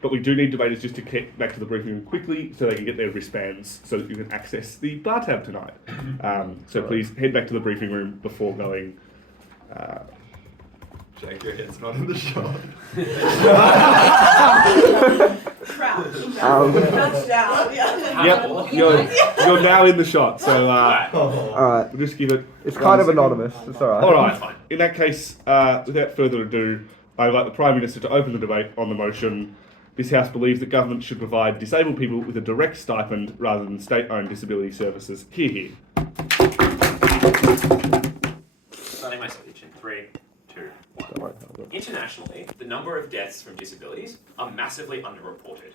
but we do need debaters just to get back to the briefing room quickly so they can get their wristbands so that you can access the bar tab tonight. So please head back to the briefing room before going. Jake, your head's not in the shot. Crouch. Touchdown. Yep, you're now in the shot. So Alright. we'll just give it. It's kind of anonymous. It's alright. All right. In that case, without further ado, I'd like the Prime Minister to open the debate on the motion. This House believes that government should provide disabled people with a direct stipend rather than state-owned disability services. Hear, hear. Starting my speech in 3, 2, 1. Internationally, the number of deaths from disabilities are massively underreported.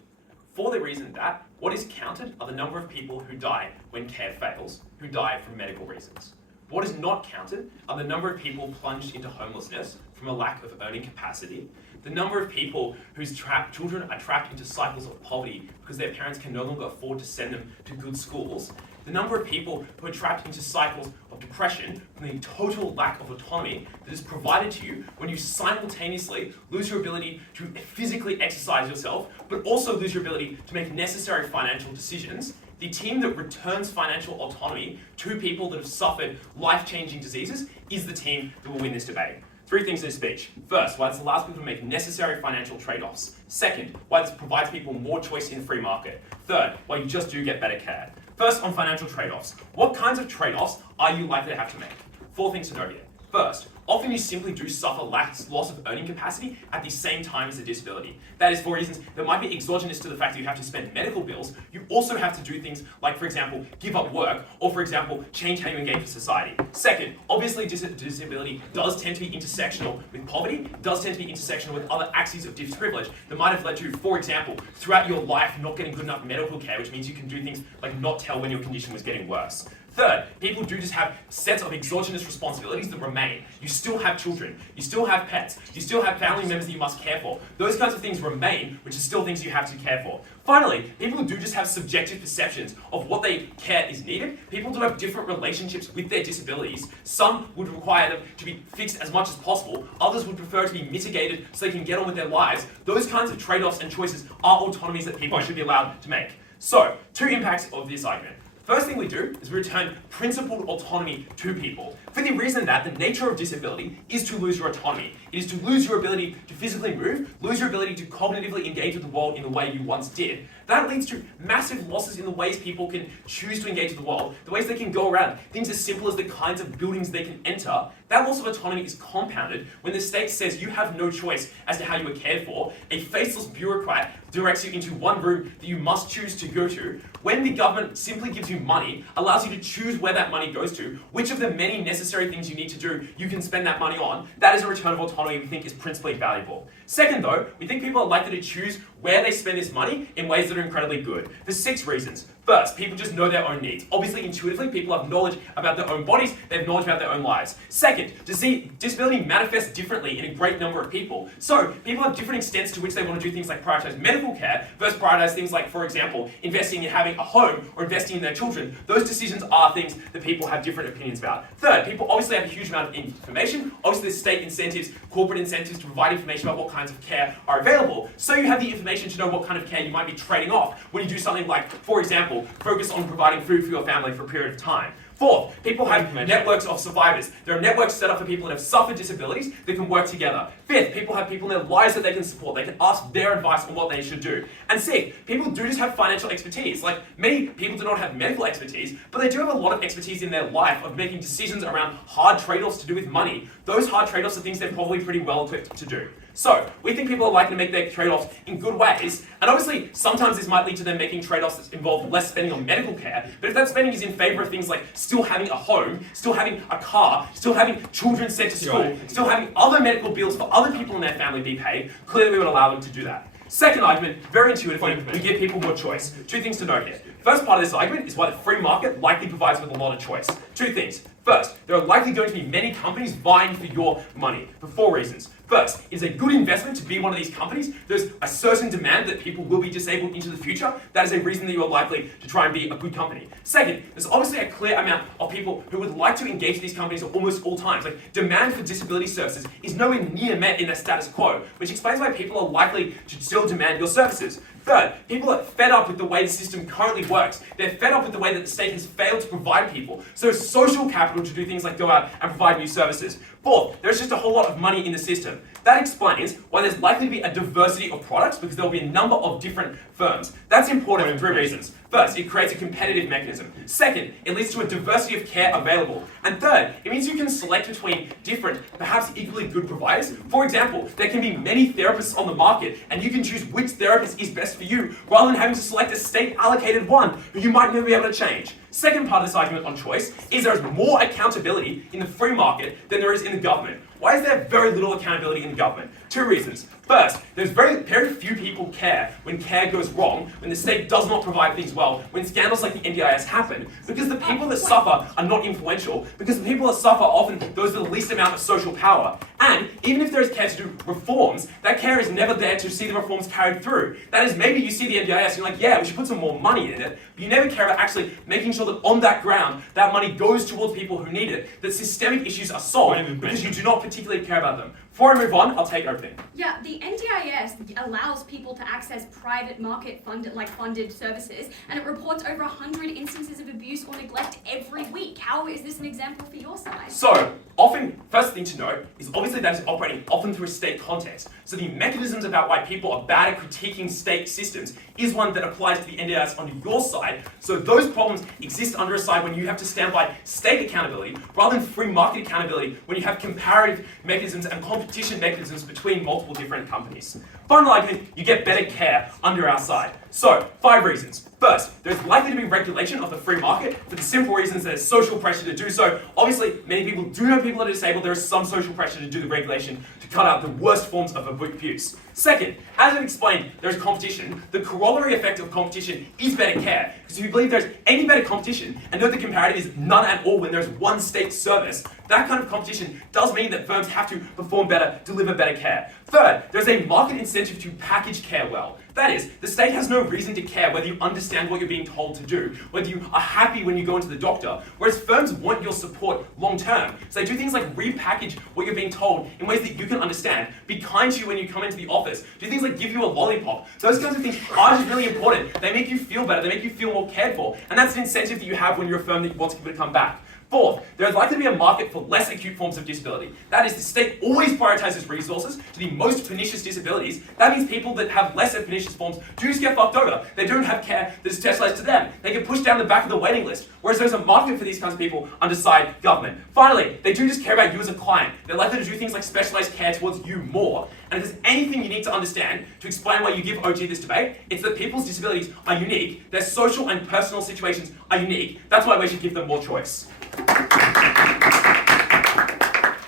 For the reason that what is counted are the number of people who die when care fails, who die from medical reasons. What is not counted are the number of people plunged into homelessness from a lack of earning capacity, the number of people whose children are trapped into cycles of poverty because their parents can no longer afford to send them to good schools, the number of people who are trapped into cycles of depression from the total lack of autonomy that is provided to you when you simultaneously lose your ability to physically exercise yourself, but also lose your ability to make necessary financial decisions. The team that returns financial autonomy to people that have suffered life-changing diseases is the team that will win this debate. 3 things in this speech. First, why this allows people to make necessary financial trade-offs. Second, why this provides people more choice in the free market. Third, why you just do get better care. First, on financial trade-offs. What kinds of trade-offs are you likely to have to make? 4 things to note here. First, often you simply do suffer loss of earning capacity at the same time as a disability. That is for reasons that might be exogenous to the fact that you have to spend medical bills. You also have to do things like, for example, give up work, or for example, change how you engage with society. Second, obviously disability does tend to be intersectional with poverty, does tend to be intersectional with other axes of disprivilege that might have led to, for example, throughout your life not getting good enough medical care, which means you can do things like not tell when your condition was getting worse. Third, people do just have sets of exogenous responsibilities that remain. You still have children, you still have pets, you still have family members that you must care for. Those kinds of things remain, which are still things you have to care for. Finally, people do just have subjective perceptions of what they care is needed. People do have different relationships with their disabilities. Some would require them to be fixed as much as possible. Others would prefer to be mitigated so they can get on with their lives. Those kinds of trade-offs and choices are autonomies that people should be allowed to make. So, 2 impacts of this argument. First thing we do is we return principled autonomy to people, for the reason that the nature of disability is to lose your autonomy. It is to lose your ability to physically move, lose your ability to cognitively engage with the world in the way you once did. That leads to massive losses in the ways people can choose to engage with the world, the ways they can go around, things as simple as the kinds of buildings they can enter. That loss of autonomy is compounded when the state says you have no choice as to how you are cared for. A faceless bureaucrat directs you into one room that you must choose to go to. When the government simply gives you money, allows you to choose where that money goes to, which of the many necessary things you need to do you can spend that money on, that is a return of autonomy we think is principally valuable. Second though, we think people are likely to choose where they spend this money in ways that are incredibly good, for 6 reasons. First, people just know their own needs. Obviously, intuitively, people have knowledge about their own bodies, they have knowledge about their own lives. Second, disability manifests differently in a great number of people. So, people have different extents to which they want to do things like prioritize medical care versus prioritize things like, for example, investing in having a home or investing in their children. Those decisions are things that people have different opinions about. Third, people obviously have a huge amount of information. Obviously, there's state incentives, corporate incentives to provide information about what kinds of care are available. So you have the information to know what kind of care you might be trading off when you do something like, for example, focus on providing food for your family for a period of time. Fourth, people have networks of survivors. There are networks set up for people that have suffered disabilities that can work together. Fifth, people have people in their lives that they can support. They can ask their advice on what they should do. And sixth, people do just have financial expertise. Like, many people do not have medical expertise, but they do have a lot of expertise in their life of making decisions around hard trade-offs to do with money. Those hard trade-offs are things they're probably pretty well equipped to do. So, we think people are likely to make their trade-offs in good ways, and obviously, sometimes this might lead to them making trade-offs that involve less spending on medical care, but if that spending is in favour of things like still having a home, still having a car, still having children sent to school, still having other medical bills for other people in their family be paid, clearly we would allow them to do that. Second argument, very intuitively, we give people more choice. 2 things to note here. First part of this argument is why the free market likely provides with a lot of choice. 2 things. First, there are likely going to be many companies vying for your money, for 4 reasons. First, it's a good investment to be one of these companies. There's a certain demand that people will be disabled into the future. That is a reason that you are likely to try and be a good company. Second, there's obviously a clear amount of people who would like to engage these companies at almost all times. Like, demand for disability services is nowhere near met in their status quo, which explains why people are likely to still demand your services. Third, people are fed up with the way the system currently works. They're fed up with the way that the state has failed to provide people. So there's social capital to do things like go out and provide new services. Fourth, there's just a whole lot of money in the system. That explains why there's likely to be a diversity of products because there'll be a number of different firms. That's important for 3 reasons. First, it creates a competitive mechanism. Second, it leads to a diversity of care available. And third, it means you can select between different, perhaps equally good providers. For example, there can be many therapists on the market and you can choose which therapist is best for you rather than having to select a state-allocated one who you might never be able to change. Second part of this argument on choice is there is more accountability in the free market than there is in the government. Why is there very little accountability in the government? 2 reasons. First, there's very few people care when care goes wrong, when the state does not provide things well, when scandals like the NDIS happen, because the people that suffer are not influential, because the people that suffer are often those with the least amount of social power. And even if there is care to do reforms, that care is never there to see the reforms carried through. That is, maybe you see the NDIS and you're like, yeah, we should put some more money in it, but you never care about actually making sure that on that ground, that money goes towards people who need it, that systemic issues are solved because you do not particularly care about them. Before I move on, I'll take everything. Yeah, the NDIS allows people to access private market funded services, and it reports over 100 instances of abuse or neglect every week. How is this an example for your side? So, often, first thing to note is obviously that is operating often through a state context. So the mechanisms about why people are bad at critiquing state systems is one that applies to the NDIS on your side. So those problems exist under a side when you have to stand by state accountability rather than free market accountability when you have comparative mechanisms and competition mechanisms between multiple different companies. Final argument, you get better care under our side. So, 5 reasons. First, there's likely to be regulation of the free market for the simple reasons there's social pressure to do so. Obviously, many people do know people that are disabled. There is some social pressure to do the regulation to cut out the worst forms of abuse. Second, as I've explained, there's competition. The corollary effect of competition is better care. Because if you believe there's any better competition, and note the comparative is none at all when there's one state service, that kind of competition does mean that firms have to perform better, deliver better care. Third, there's a market incentive to package care well. That is, the state has no reason to care whether you understand what you're being told to do, whether you are happy when you go into the doctor, whereas firms want your support long term. So they do things like repackage what you're being told in ways that you can understand, be kind to you when you come into the office, do things like give you a lollipop. Those kinds of things are just really important. They make you feel better, they make you feel more cared for, and that's an incentive that you have when you're a firm that wants people to come back. Fourth, there is likely to be a market for less acute forms of disability. That is, the state always prioritizes resources to the most pernicious disabilities. That means people that have less pernicious forms do just get fucked over. They don't have care that is specialized to them. They get pushed down the back of the waiting list, whereas there's a market for these kinds of people under side government. Finally, they do just care about you as a client. They're likely to do things like specialized care towards you more. And if there's anything you need to understand to explain why you give OT this debate, it's that people's disabilities are unique, their social and personal situations are unique. That's why we should give them more choice. I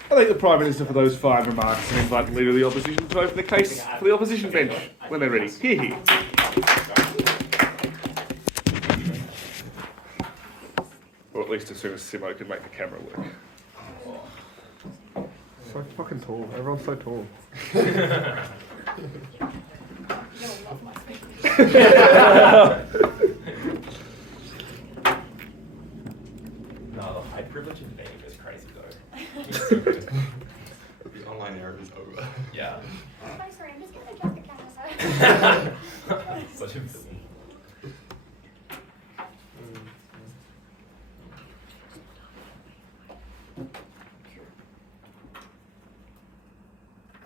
thank the Prime Minister for those fine remarks and invite the Leader of the Opposition to open the case for the opposition bench when they're ready. Hear, hear. Or at least as soon as Simho can make the camera work. So fucking tall. Everyone's so tall. No, the high privilege of name is crazy though. The online era is over. Yeah. I'm sorry, I'm just gonna adjust the camera so. Such a villain.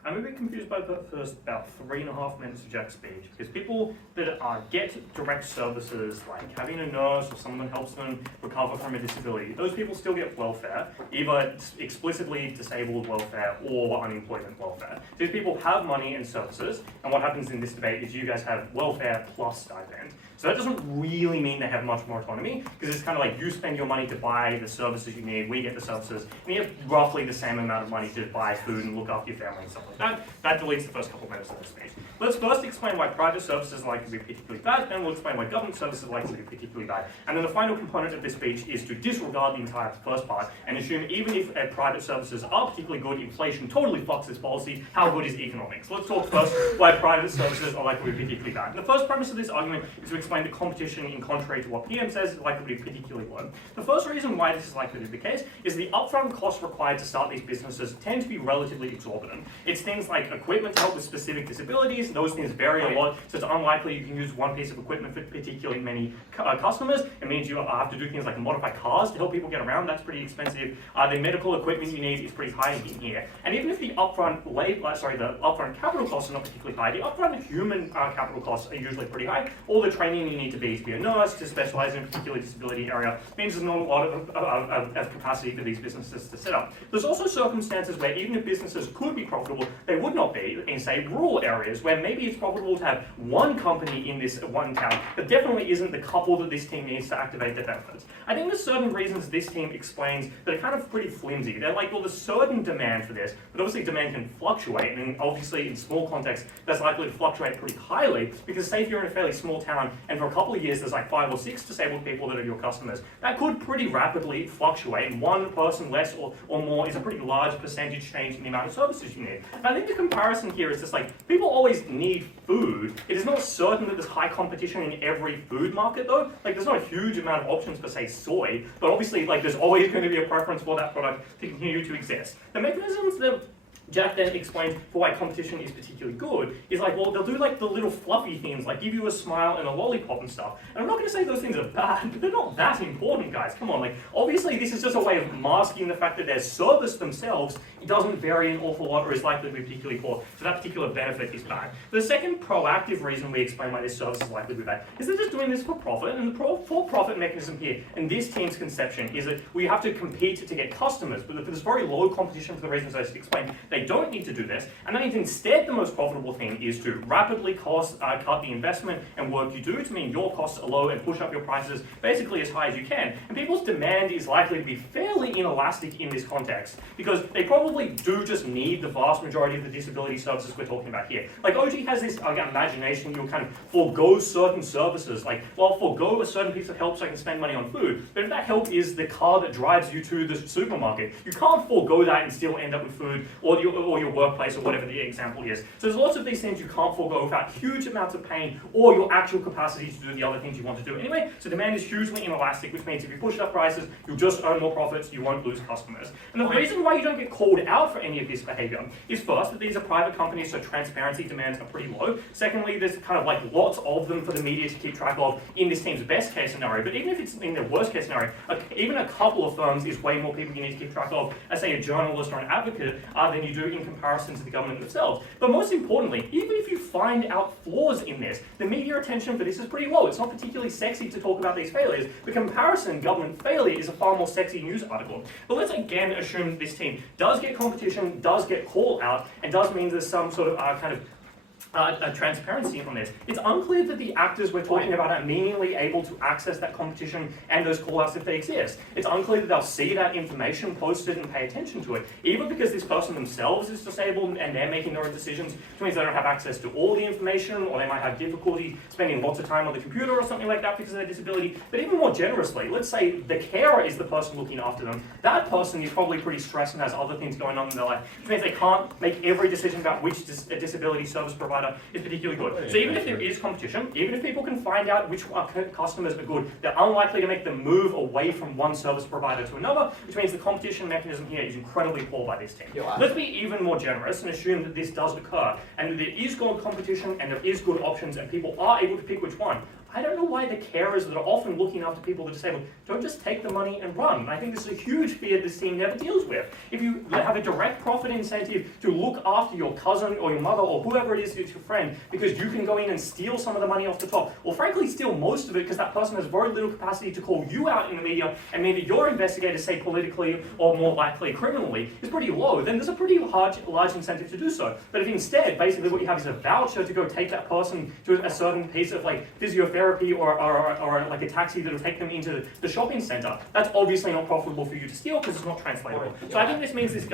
I'm a bit confused by the first about 3.5 minutes of Jack's speech, because people that get direct services, like having a nurse or someone that helps them recover from a disability, those people still get welfare, either explicitly disabled welfare or unemployment welfare. These people have money and services, and what happens in this debate is you guys have welfare plus stipend. So that doesn't really mean they have much more autonomy, because it's kind of like you spend your money to buy the services you need, we get the services, and you have roughly the same amount of money to buy food and look after your family and stuff like that. That deletes the first couple of minutes of this speech. Let's first explain why private services are likely to be particularly bad, then we'll explain why government services are likely to be particularly bad. And then the final component of this speech is to disregard the entire first part and assume even if private services are particularly good, inflation totally fucks this policy. How good is economics? Let's talk first why private services are likely to be particularly bad. And the first premise of this argument is to explain the competition in contrary to what PM says is likely to be particularly low. The first reason why this is likely to be the case is the upfront costs required to start these businesses tend to be relatively exorbitant. It's things like equipment to help with specific disabilities. Those things vary a lot, so it's unlikely you can use one piece of equipment for particularly many customers. It means you have to do things like modify cars to help people get around. That's pretty expensive. The medical equipment you need is pretty high in here. And even if the upfront the upfront capital costs are not particularly high, the upfront human capital costs are usually pretty high. All the training you need to be a nurse, to specialize in a particular disability area, means there's not a lot of capacity for these businesses to set up. There's also circumstances where even if businesses could be profitable, they would not be in, say, rural areas where maybe it's profitable to have one company in this one town, but definitely isn't the couple that this team needs to activate their benefits. I think there's certain reasons this team explains that are kind of pretty flimsy. They're like, well, there's certain demand for this, but obviously demand can fluctuate, and obviously in small contexts, that's likely to fluctuate pretty highly, because say if you're in a fairly small town, and for a couple of years there's like 5 or 6 disabled people that are your customers, that could pretty rapidly fluctuate, and one person less or more is a pretty large percentage change in the amount of services you need. And I think the comparison here is just like, people always need food. It is not certain that there's high competition in every food market though. Like there's not a huge amount of options for say soy, but obviously like there's always going to be a preference for that product to continue to exist. The mechanisms that Jack then explains for why competition is particularly good is like, well, they'll do like the little fluffy things, like give you a smile and a lollipop and stuff. And I'm not going to say those things are bad, but they're not that important, guys. Come on, like obviously this is just a way of masking the fact that their service themselves, it doesn't vary an awful lot or is likely to be particularly poor. So that particular benefit is bad. The second proactive reason we explain why this service is likely to be bad is they're just doing this for profit. And the for-profit mechanism here, and this team's conception, is that we have to compete to get customers, but there's very low competition for the reasons I just explained. They don't need to do this, and that means instead the most profitable thing is to rapidly cut the investment and work you do to mean your costs are low and push up your prices basically as high as you can. And people's demand is likely to be fairly inelastic in this context, because they probably do just need the vast majority of the disability services we're talking about here. Like OG has this imagination you'll kind of forego certain services, like, well, I'll forego a certain piece of help so I can spend money on food, but if that help is the car that drives you to the supermarket, you can't forego that and still end up with food, or your workplace, or whatever the example is. So there's lots of these things you can't forego without huge amounts of pain or your actual capacity to do the other things you want to do anyway. So demand is hugely inelastic, which means if you push up prices, you'll just earn more profits, you won't lose customers. And the reason why you don't get called out for any of this behavior is first, that these are private companies, so transparency demands are pretty low. Secondly, there's kind of like lots of them for the media to keep track of in this team's best case scenario, but even if it's in their worst case scenario, even a couple of firms is way more people you need to keep track of as say a journalist or an advocate than you do in comparison to the government themselves. But most importantly, even if you find out flaws in this, the media attention for this is pretty low. It's not particularly sexy to talk about these failures. The comparison government failure is a far more sexy news article. But let's again assume this team does get competition, does get call out, and does mean there's some sort of transparency on this. It's unclear that the actors we're talking about are meaningfully able to access that competition and those call-outs if they exist. It's unclear that they'll see that information posted and pay attention to it, either because this person themselves is disabled and they're making their own decisions, which means they don't have access to all the information, or they might have difficulty spending lots of time on the computer or something like that because of their disability. But even more generously, let's say the carer is the person looking after them. That person is probably pretty stressed and has other things going on in their life, which means they can't make every decision about which disability service provider is particularly good. So even if there is competition, even if people can find out which customers are good, they're unlikely to make the move away from one service provider to another, which means the competition mechanism here is incredibly poor by this team. Let's be even more generous and assume that this does occur, and there is good competition and there is good options and people are able to pick which one. I don't know why the carers that are often looking after people that are disabled don't just take the money and run. I think this is a huge fear this team never deals with. If you have a direct profit incentive to look after your cousin or your mother or whoever it is that's your friend because you can go in and steal some of the money off the top, or frankly steal most of it because that person has very little capacity to call you out in the media and mean that your investigators, say politically or more likely criminally, is pretty low, then there's a pretty large incentive to do so. But if instead, basically what you have is a voucher to go take that person to a certain piece of like physiotherapy therapy or like a taxi that'll take them into the shopping centre, that's obviously not profitable for you to steal because it's not translatable. So I think this means this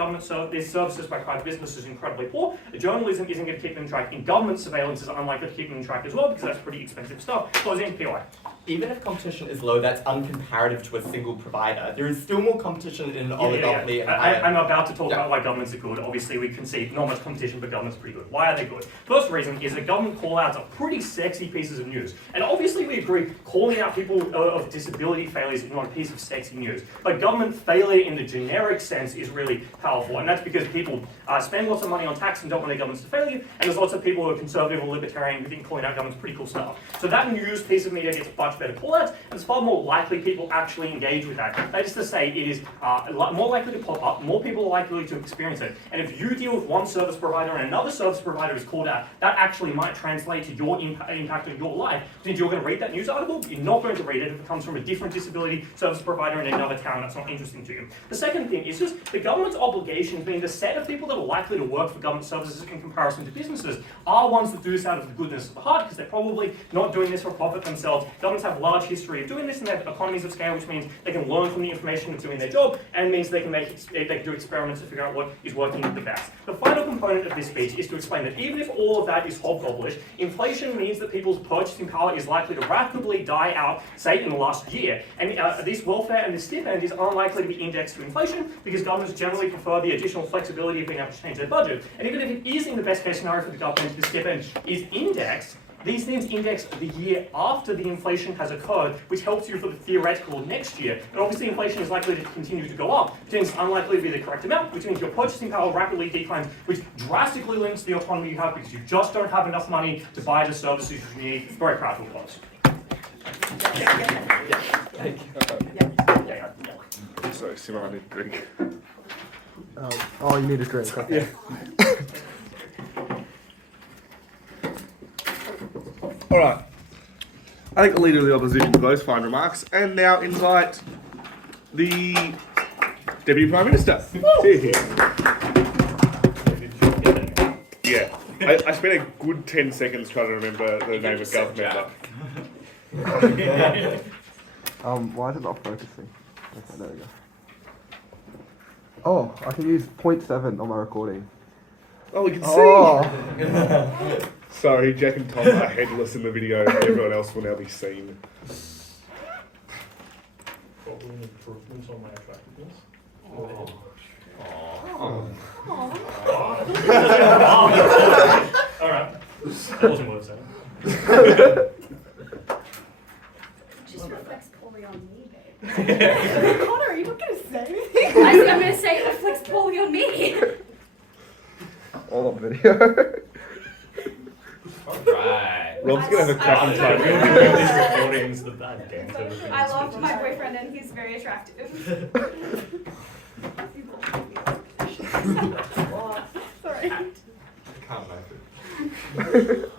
these services by private business is incredibly poor. The journalism isn't going to keep them in track. In government surveillance is unlikely to keep them in track as well because that's pretty expensive stuff. Closing PI. Even if competition is low, that's uncomparative to a single provider. There is still more competition in an oligopoly. And I'm about to talk about why governments are good. Obviously, we can see not much competition, but government's pretty good. Why are they good? First reason is that government call-outs are pretty sexy pieces of news. And obviously, we agree calling out people of disability failures is not a piece of sexy news. But government failure in the generic sense is really powerful. And that's because people spend lots of money on tax and don't want their governments to fail you. And there's lots of people who are conservative or libertarian who think calling out government's pretty cool stuff. So that news piece of media gets much better call-outs, and it's far more likely people actually engage with that. That is to say, it is more likely to pop up, more people are likely to experience it. And if you deal with one service provider and another service provider is called out, that actually might translate to your impact on your life. Since you're going to read that news article, you're not going to read it if it comes from a different disability service provider in another town that's not interesting to you. The second thing is just the government's obligations, being the set of people that are likely to work for government services in comparison to businesses, are ones that do this out of the goodness of the heart because they're probably not doing this for profit themselves. Governments have a large history of doing this, and they have economies of scale, which means they can learn from the information that's doing their job, and means they can do experiments to figure out what is working the best. The final component of this speech is to explain that even if all of that is hobgobblish, inflation means that people's purchasing power is likely to rapidly die out, say in the last year. And this welfare and this stipend is unlikely to be indexed to inflation because governments generally prefer the additional flexibility of being able to change their budget. And even if it is in the best case scenario for the government, the stipend is indexed, these things index the year after the inflation has occurred, which helps you for the theoretical next year. And obviously inflation is likely to continue to go up, which means it's unlikely to be the correct amount, which means your purchasing power rapidly declines, which drastically limits the autonomy you have because you just don't have enough money to buy the services you need. Very proud of close. Sorry, Simho, I need a drink. Oh, you need a drink. Okay. Yeah. All right. I think the Leader of the Opposition for those fine remarks, and now invite the Deputy Prime Minister. Yeah. I spent a good 10 seconds trying to remember the name of government member. Why is it not focusing? Okay, there we go. Oh, I can use 0.7 on my recording. Oh, we can see. Oh. Sorry, Jack and Tom are headless in the video. Everyone else will now be seen. Probably improvements on my attractiveness. Alright. That wasn't what it said. Just reflects poorly on me, babe. Connor, are you not going to say anything? I'm going to say it reflects poorly on me. All on video. Alright. Rob's gonna have a cracking time. These recordings, the bad games. I love my boyfriend and he's very attractive. Sorry. I can't make it.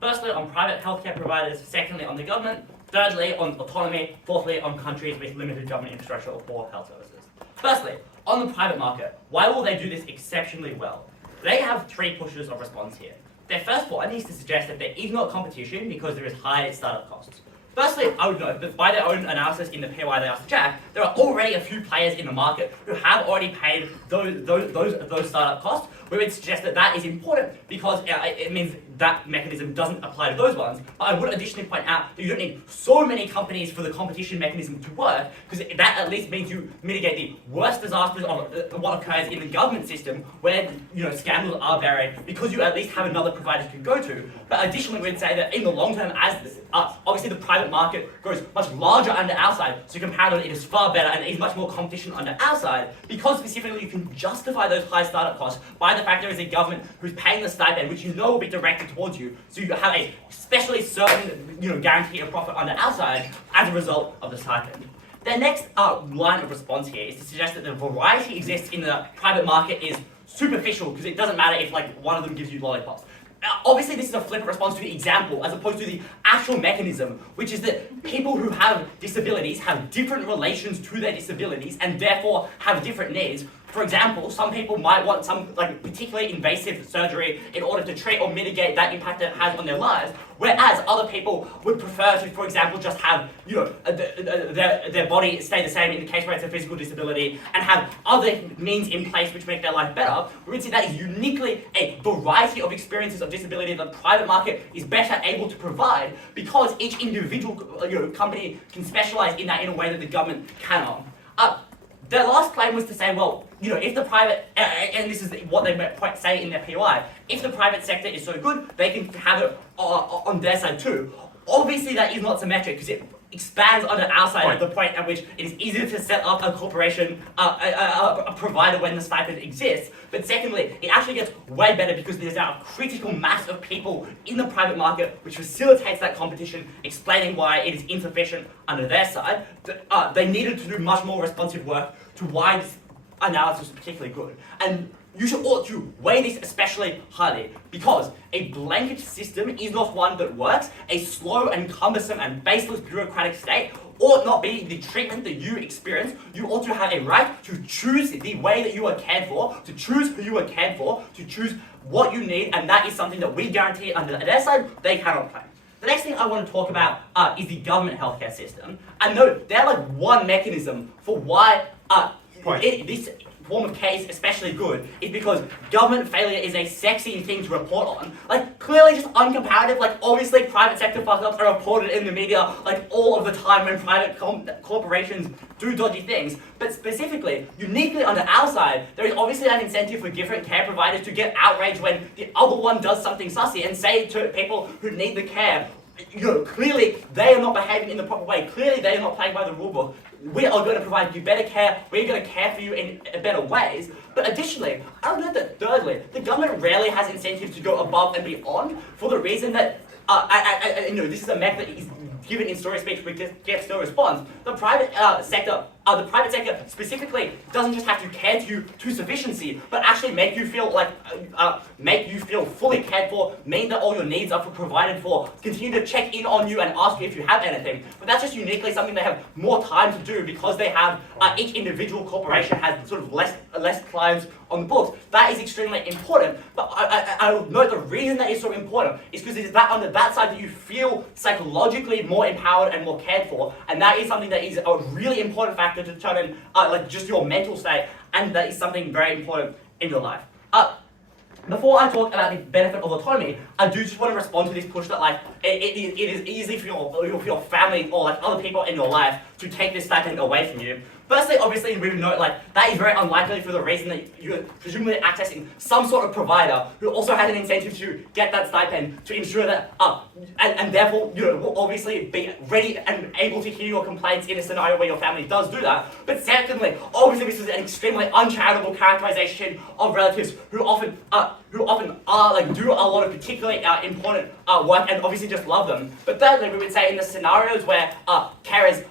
Firstly, on private healthcare providers. Secondly, on the government. Thirdly, on autonomy. Fourthly, on countries with limited government infrastructure or poor health services. Firstly, on the private market, why will they do this exceptionally well? They have three pushes of response here. Their first one is to suggest that there is not competition because there is high startup costs. Firstly, I would note that by their own analysis in the PY they asked Jack, there are already a few players in the market who have already paid those startup costs. We would suggest that that is important because it means that mechanism doesn't apply to those ones. But I would additionally point out that you don't need so many companies for the competition mechanism to work, because that at least means you mitigate the worst disasters of what occurs in the government system, where scandals are varied, because you at least have another provider you can go to. But additionally, we'd say that in the long term, as obviously the private market grows much larger under our side, so comparatively it is far better and there is much more competition under our side, because specifically you can justify those high startup costs by the fact there is a government who's paying the stipend, which you know will be directed towards you, so you have a specially certain guarantee of profit under our side as a result of the stipend. The next line of response here is to suggest that the variety exists in the private market is superficial, because it doesn't matter if one of them gives you lollipops. Obviously, this is a flippant response to the example as opposed to the actual mechanism, which is that people who have disabilities have different relations to their disabilities and therefore have different needs. For example, some people might want some like particularly invasive surgery in order to treat or mitigate that impact that it has on their lives, whereas other people would prefer to, for example, just have their body stay the same in the case where it's a physical disability and have other means in place which make their life better. We would see that is uniquely a variety of experiences of disability that the private market is better able to provide because each individual company can specialize in that in a way that the government cannot. Their last claim was to say, well, if the private, and this is what they say in their POI, if the private sector is so good, they can have it on their side too. Obviously, that is not symmetric because it expands on our side at the point at which it is easier to set up a corporation, a provider when the stipend exists. But secondly, it actually gets way better because there's now a critical mass of people in the private market which facilitates that competition, explaining why it is insufficient under their side. They needed to do much more responsive work to why this analysis is particularly good. And you should ought to weigh this especially highly because a blanket system is not one that works. A slow and cumbersome and baseless bureaucratic state ought not be the treatment that you experience. You ought to have a right to choose the way that you are cared for, to choose who you are cared for, to choose what you need, and that is something that we guarantee under their side they cannot claim. The next thing I want to talk about is the government healthcare system. And no, they're like one mechanism for why this form of case especially good is because government failure is a sexy thing to report on. Like, clearly just uncomparative, like obviously private sector fuck-ups are reported in the media like all of the time when private corporations do dodgy things. But specifically, uniquely under our side, there is obviously an incentive for different care providers to get outraged when the other one does something sussy and say to people who need the care, clearly they are not behaving in the proper way. Clearly they are not playing by the rule book. We are going to provide you better care. We're going to care for you in better ways. But additionally, I would note that thirdly, the government rarely has incentives to go above and beyond for the reason that, this is a method that is given in story speech but gets no response. The private sector specifically doesn't just have to care to you to sufficiency, but actually make you feel fully cared for, mean that all your needs are provided for, continue to check in on you and ask you if you have anything. But that's just uniquely something they have more time to do because they have each individual corporation has sort of less clients on the books. That is extremely important. But I will note the reason that is so important is because it is that under that side that you feel psychologically more empowered and more cared for, and that is something that is a really important factor to determine just your mental state, and that is something very important in your life. Before I talk about the benefit of autonomy, I do just want to respond to this push that it is easy for your family or other people in your life to take this stipend away from you. Firstly, obviously, we would note that is very unlikely for the reason that you're presumably accessing some sort of provider who also has an incentive to get that stipend to ensure that, and therefore, will obviously be ready and able to hear your complaints in a scenario where your family does do that. But secondly, obviously, this is an extremely uncharitable characterization of relatives who often do a lot of particularly important work and obviously just love them. But thirdly, we would say in the scenarios where carers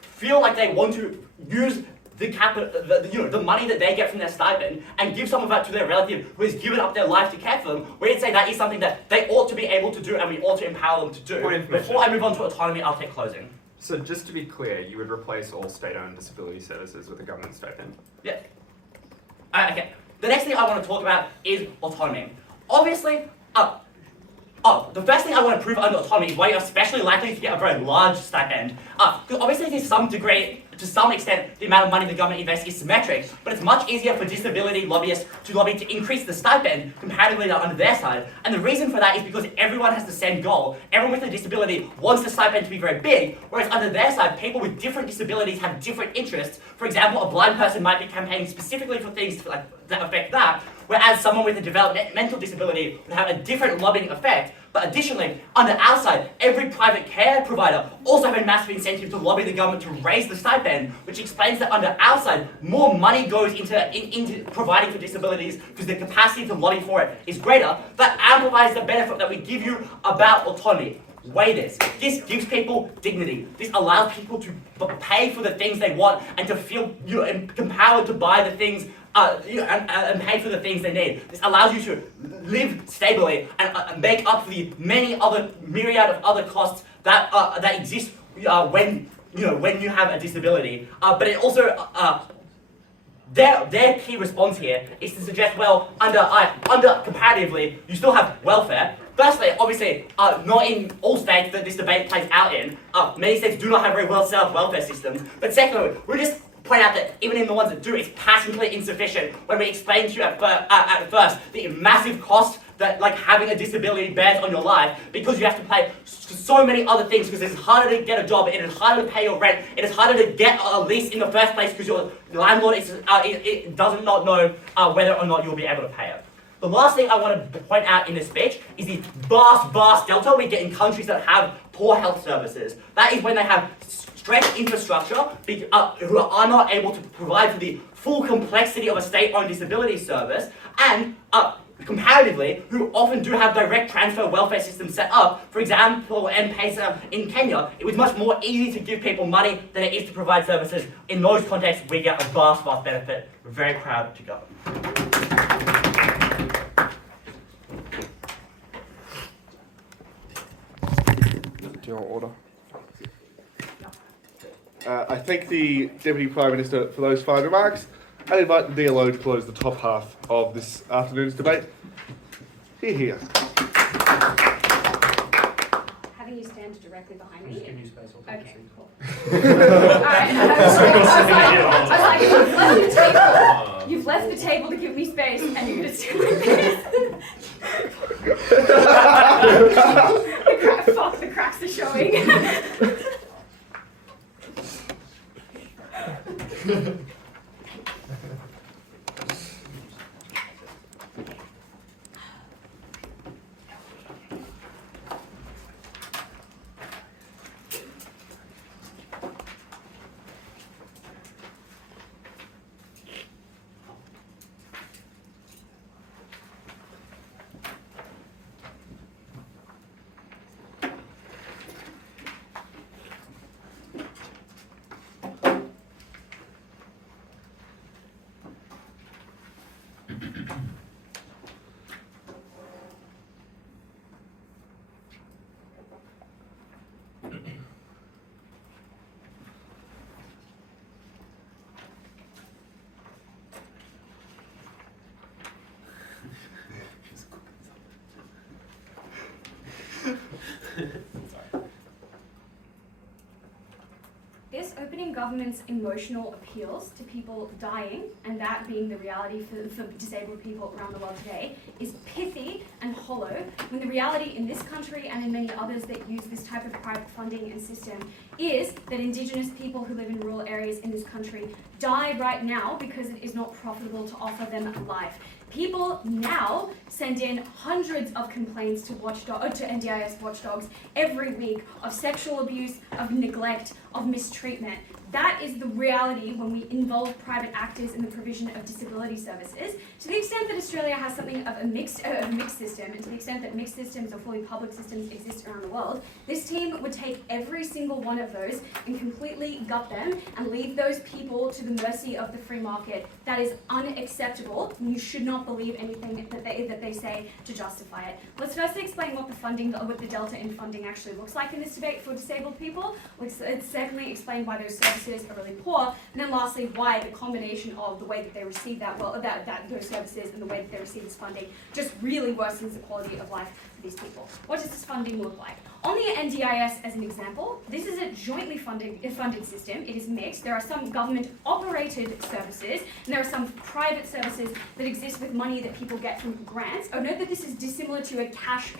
feel like they want to use the money that they get from their stipend and give some of that to their relative who has given up their life to care for them, we'd say that is something that they ought to be able to do and we ought to empower them to do. Before I move on to autonomy, I'll take closing. So just to be clear, you would replace all state-owned disability services with a government stipend? Yeah. Okay. The next thing I want to talk about is autonomy. Obviously, the first thing I want to prove under autonomy is why you're especially likely to get a very large stipend. Because obviously to some extent, the amount of money the government invests is symmetric, but it's much easier for disability lobbyists to lobby to increase the stipend comparatively to under their side. And the reason for that is because everyone has the same goal. Everyone with a disability wants the stipend to be very big, whereas under their side, people with different disabilities have different interests. For example, a blind person might be campaigning specifically for things that affect that, whereas someone with a developmental disability would have a different lobbying effect. But additionally, under our side, every private care provider also have a massive incentive to lobby the government to raise the stipend, which explains that under our side, more money goes into providing for disabilities because the capacity to lobby for it is greater. That amplifies the benefit that we give you about autonomy. Weigh this. This gives people dignity. This allows people to pay for the things they want and to feel empowered to buy the things and pay for the things they need. This allows you to live stably and make up for the many other myriad of other costs that exist when you have a disability. But it also their key response here is to suggest, well, under comparatively, you still have welfare. Firstly, obviously, not in all states that this debate plays out in. Many states do not have very well set up welfare systems. But secondly, we just point out that even in the ones that do, it's patently insufficient when we explain to you at first the massive cost that like having a disability bears on your life, because you have to pay so many other things, because it's harder to get a job, it is harder to pay your rent, it is harder to get a lease in the first place because your landlord it does not know whether or not you'll be able to pay it. The last thing I want to point out in this speech is the vast delta we get in countries that have poor health services. That is when they have stretched infrastructure who are not able to provide for the full complexity of a state-owned disability service, and comparatively, who often do have direct transfer welfare systems set up. For example, M-Pesa in Kenya, it was much more easy to give people money than it is to provide services. In those contexts, we get a vast benefit. We're very proud to go. Do you want order? I thank the Deputy Prime Minister for those fine remarks. I invite the DLO to close the top half of this afternoon's debate. Hear. Having you stand directly behind Just me. give you space. I'll take Okay, a seat. cool. Alright, I was like, you've left the table to give me space, and you're gonna stand like this. Fuck, the cracks are showing. This opening government's emotional appeals to people dying, and that being the reality for disabled people around the world today, is pithy and hollow, when the reality in this country and in many others that use this type of private funding and system is that Indigenous people who live in rural areas in this country die right now because it is not profitable to offer them life. People now send in hundreds of complaints to NDIS watchdogs every week of sexual abuse, of neglect, of mistreatment. That is the reality when we involve private actors in the provision of disability services. To the extent that Australia has something of a mixed system, and to the extent that mixed systems or fully public systems exist around the world, this team would take every single one of those and completely gut them and leave those people to the mercy of the free market. That is unacceptable, and you should not believe anything that they say to justify it. Let's first explain what the delta in funding actually looks like in this debate for disabled people. Let's secondly explain why those services are really poor, and then lastly why the combination of the way that they receive those services and the way that they receive this funding just really worsens the quality of life for these people. What does this funding look like? On the NDIS, as an example, this is a jointly funded system. It is mixed. There are some government-operated services, and there are some private services that exist with money that people get from grants. Oh, note that this is dissimilar to a cash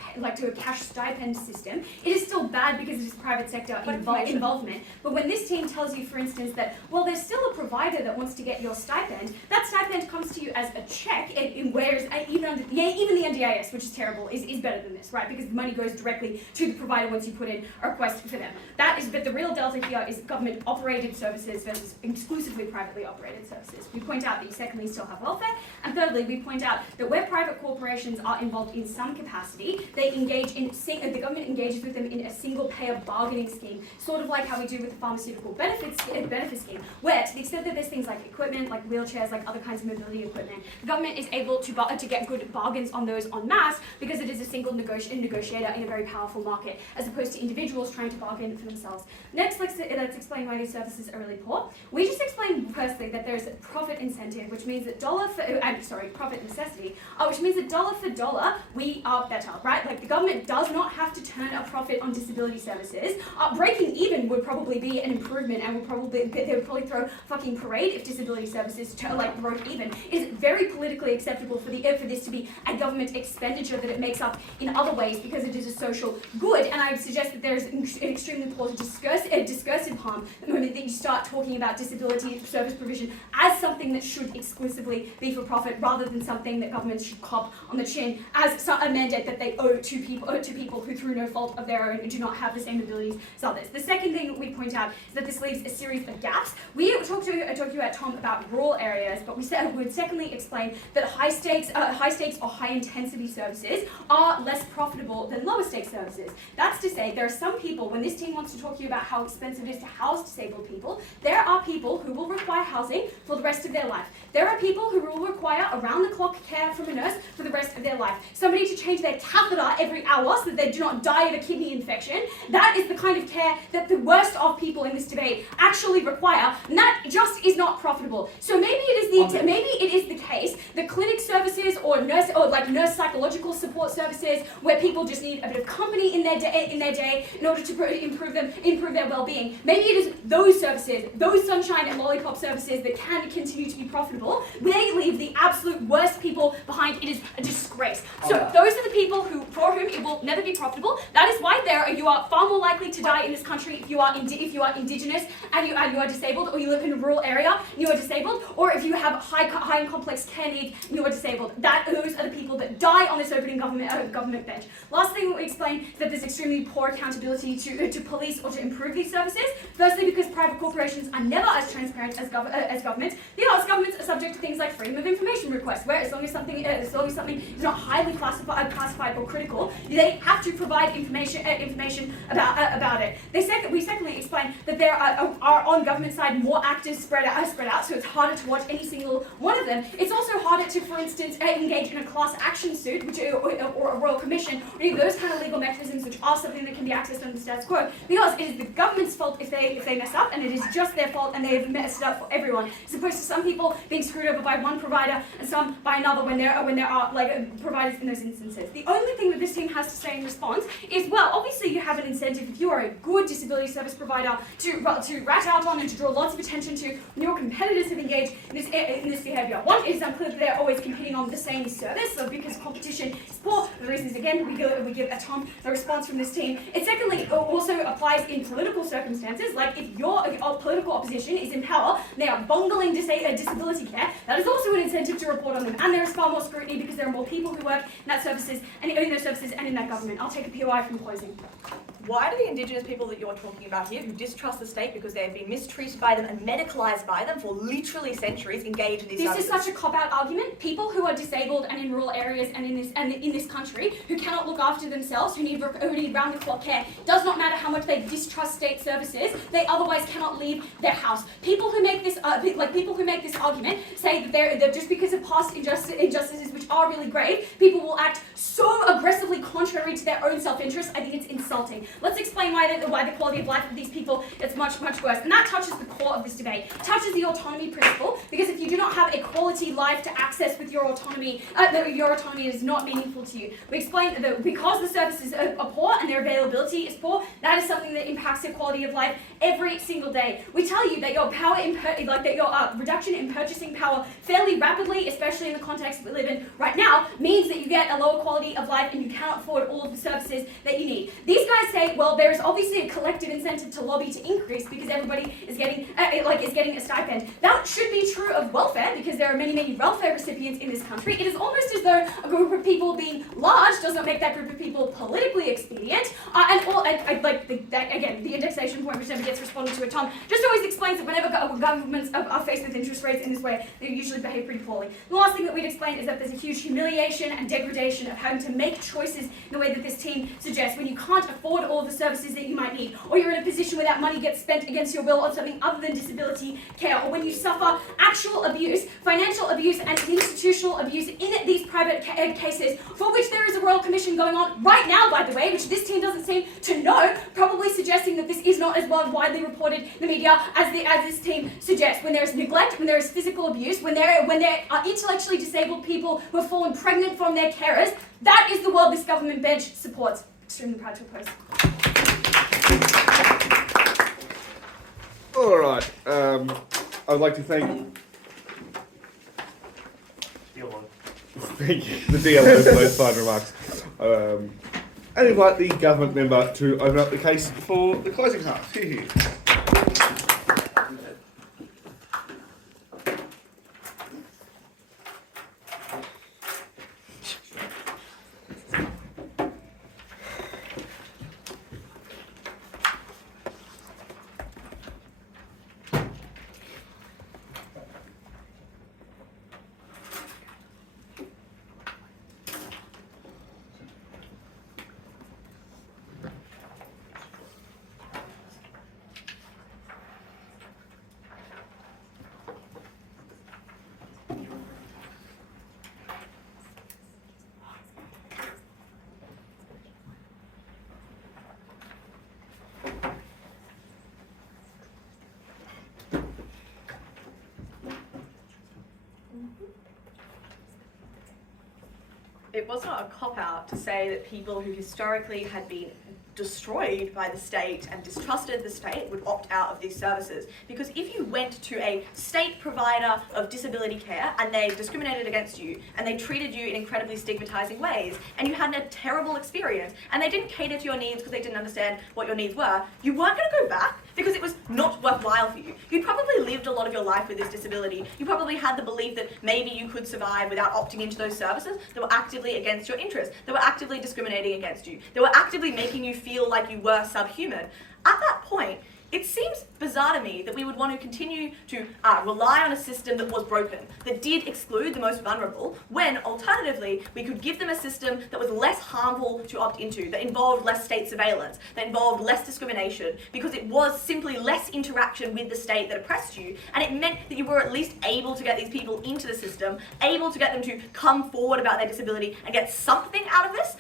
stipend system. It is still bad because it is private sector involvement. But when this team tells you, for instance, that, well, there's still a provider that wants to get your stipend, that stipend comes to you as a check, whereas even the NDIS, which is terrible, is better than this, right? Because the money goes directly to the provider once you put in a request for them. But the real delta here is government-operated services versus exclusively privately operated services. We point out that you secondly still have welfare, and thirdly, we point out that where private corporations are involved in some capacity, the government engages with them in a single-payer bargaining scheme, sort of like how we do with the pharmaceutical benefit scheme, where to the extent that there's things like equipment, like wheelchairs, like other kinds of mobility equipment, the government is able to get good bargains on those en masse because it is a single negotiator in a very powerful market. as opposed to individuals trying to bargain for themselves. Next, let's explain why these services are really poor. We just explained firstly that there's profit incentive, which means that profit necessity, which means that dollar for dollar, we are better, right? Like the government does not have to turn a profit on disability services. Breaking even would probably be an improvement, and they would probably throw a fucking parade if disability services broke even. It is very politically acceptable for this to be a government expenditure that it makes up in other ways because it is a social good. And I would suggest that there is an extremely poor discursive harm the moment that you start talking about disability service provision as something that should exclusively be for profit, rather than something that governments should cop on the chin as a mandate that they owe to people who, through no fault of their own, do not have the same abilities as others. The second thing that we point out is that this leaves a series of gaps. We talked to you at Tom about rural areas, but we would secondly explain that high stakes or high intensity services are less profitable than lower stakes services. That's to say, there are some people, when this team wants to talk to you about how expensive it is to house disabled people, there are people who will require housing for the rest of their life. There are people who will require around-the-clock care from a nurse for the rest of their life. Somebody to change their catheter every hour so that they do not die of a kidney infection. That is the kind of care that the worst of people in this debate actually require, and that just is not profitable. So maybe it is the case that clinic services or nurse psychological support services, where people just need a bit of company in their day in order to improve their well-being. Maybe it is those services, those sunshine and lollipop services that can continue to be profitable. They leave the absolute worst people behind. It is a disgrace. So those are the people for whom it will never be profitable. That is why you are far more likely to die in this country if you are indigenous and you are disabled, or you live in a rural area and you are disabled, or if you have high and complex care needs and you are disabled. Those are the people that die on this opening government bench. Last thing we explain is that there's extremely poor accountability to police or to improve these services. Firstly, because private corporations are never as transparent as government. Because governments are subject to things like freedom of information requests, where as long as something is not highly classified or critical, they have to provide information about it. We secondly explain that there are on government side more actors spread out, so it's harder to watch any single one of them. It's also harder to, for instance, engage in a class action suit, or a royal commission, or any of those kind of legal mechanisms, which are something that can be accessed under the status quo, because it is the government's fault if they mess up, and it is just their fault, and they have messed it up for everyone, as opposed to some people being screwed over by one provider and some by another when there are providers in those instances. The only thing that this team has to say in response is, well, obviously you have an incentive if you are a good disability service provider to rat out on and to draw lots of attention to when your competitors have engaged in this behaviour. One, it is unclear that they're always competing on the same service, so because competition is poor, the reasons again we give a Tom the response from this team. It secondly also applies in political circumstances, like if your political opposition is in power, they are bungling disability care, that is also an incentive to report on them, and there is far more scrutiny because there are more people who work in those services and in that government. I'll take a POI from closing. Why do the Indigenous people that you're talking about here, who distrust the state because they've been mistreated by them and medicalised by them for literally centuries, engage in these services? This is such a cop-out argument. People who are disabled and in rural areas and in this country, who cannot look after themselves, who need round-the-clock care, does not matter how much they distrust state services, they otherwise cannot leave their house. People who make this argument say that just because of past injustices which are really grave, people will act so aggressively contrary to their own self-interest. I think it's insulting. Let's explain why the quality of life of these people is much worse. And that touches the core of this debate. It touches the autonomy principle, because if you do not have a quality life to access with your autonomy, your autonomy is not meaningful to you. We explain that because the services are poor and their availability is poor, that is something that impacts your quality of life every single day. We tell you that your reduction in purchasing power fairly rapidly, especially in the context we live in right now, means that you get a lower quality of life and you cannot afford all of the services that you need. These guys say, well, there is obviously a collective incentive to lobby to increase because everybody is getting a stipend. That should be true of welfare, because there are many welfare recipients in this country. It is almost as though a group of people being large does not make that group of people politically expedient. The indexation point, which never gets responded to at Tom, just always explains that whenever governments are faced with interest rates in this way, they usually behave pretty poorly. The last thing that we'd explain is that there's a huge humiliation and degradation of having to make choices in the way that this team suggests, when you can't afford all the services that you might need, or you're in a position where that money gets spent against your will on something other than disability care, or when you suffer actual abuse, financial abuse and institutional abuse in these private private cases for which there is a Royal Commission going on right now, by the way, which this team doesn't seem to know, probably suggesting that this is not as widely reported in the media as this team suggests. When there is neglect, when there is physical abuse, when there are intellectually disabled people who have fallen pregnant from their carers, that is the world this government bench supports. Extremely proud to oppose. All right. I'd like to thank the DLO for those fine remarks. And invite the government member to open up the case for the closing half. Here. It was not a cop-out to say that people who historically had been destroyed by the state and distrusted the state would opt out of these services. Because if you went to a state provider of disability care and they discriminated against you and they treated you in incredibly stigmatizing ways and you had a terrible experience and they didn't cater to your needs because they didn't understand what your needs were, you weren't going to go back because it was not worthwhile for you. You'd probably lived a lot of your life with this disability. You probably had the belief that maybe you could survive without opting into those services that were actively against your interests, that were actively discriminating against you, that were actively making you feel like you were subhuman. At that point, it seems bizarre to me that we would want to continue to rely on a system that was broken, that did exclude the most vulnerable, when alternatively we could give them a system that was less harmful to opt into, that involved less state surveillance, that involved less discrimination, because it was simply less interaction with the state that oppressed you, and it meant that you were at least able to get these people into the system, able to get them to come forward about their disability and get something out of this,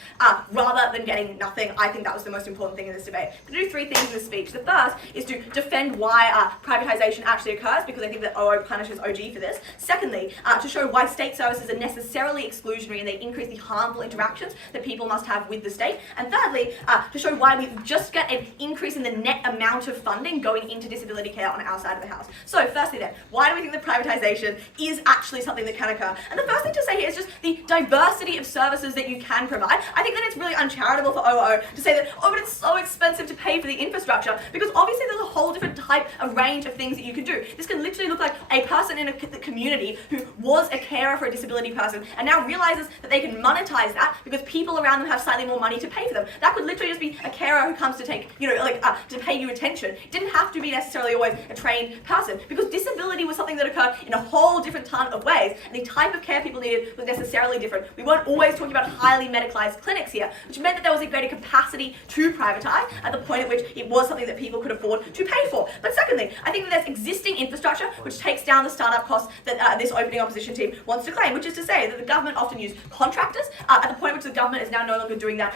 rather than getting nothing. I think that was the most important thing in this debate. I'm going to do three things in this speech. The first is to defend why privatisation actually occurs, because I think that OO punishes OG for this. Secondly, to show why state services are necessarily exclusionary and they increase the harmful interactions that people must have with the state. And thirdly, to show why we just get an increase in the net amount of funding going into disability care on our side of the house. So firstly then, why do we think that privatisation is actually something that can occur? And the first thing to say here is just the diversity of services that you can provide. I think that it's really uncharitable for OO to say that, oh, but it's so expensive to pay for the infrastructure, because obviously there's a whole different type of range of things that you can do. This can literally look like a person in a community who was a carer for a disability person and now realizes that they can monetize that because people around them have slightly more money to pay for them. That could literally just be a carer who comes to take, to pay you attention. It didn't have to be necessarily always a trained person, because disability was something that occurred in a whole different ton of ways, and the type of care people needed was necessarily different. We weren't always talking about highly medicalized clinics here, which meant that there was a greater capacity to privatize at the point at which it was something that people could afford to pay for. But secondly, I think that there's existing infrastructure which takes down the startup costs that this opening opposition team wants to claim, which is to say that the government often used contractors at the point at which the government is now no longer doing that.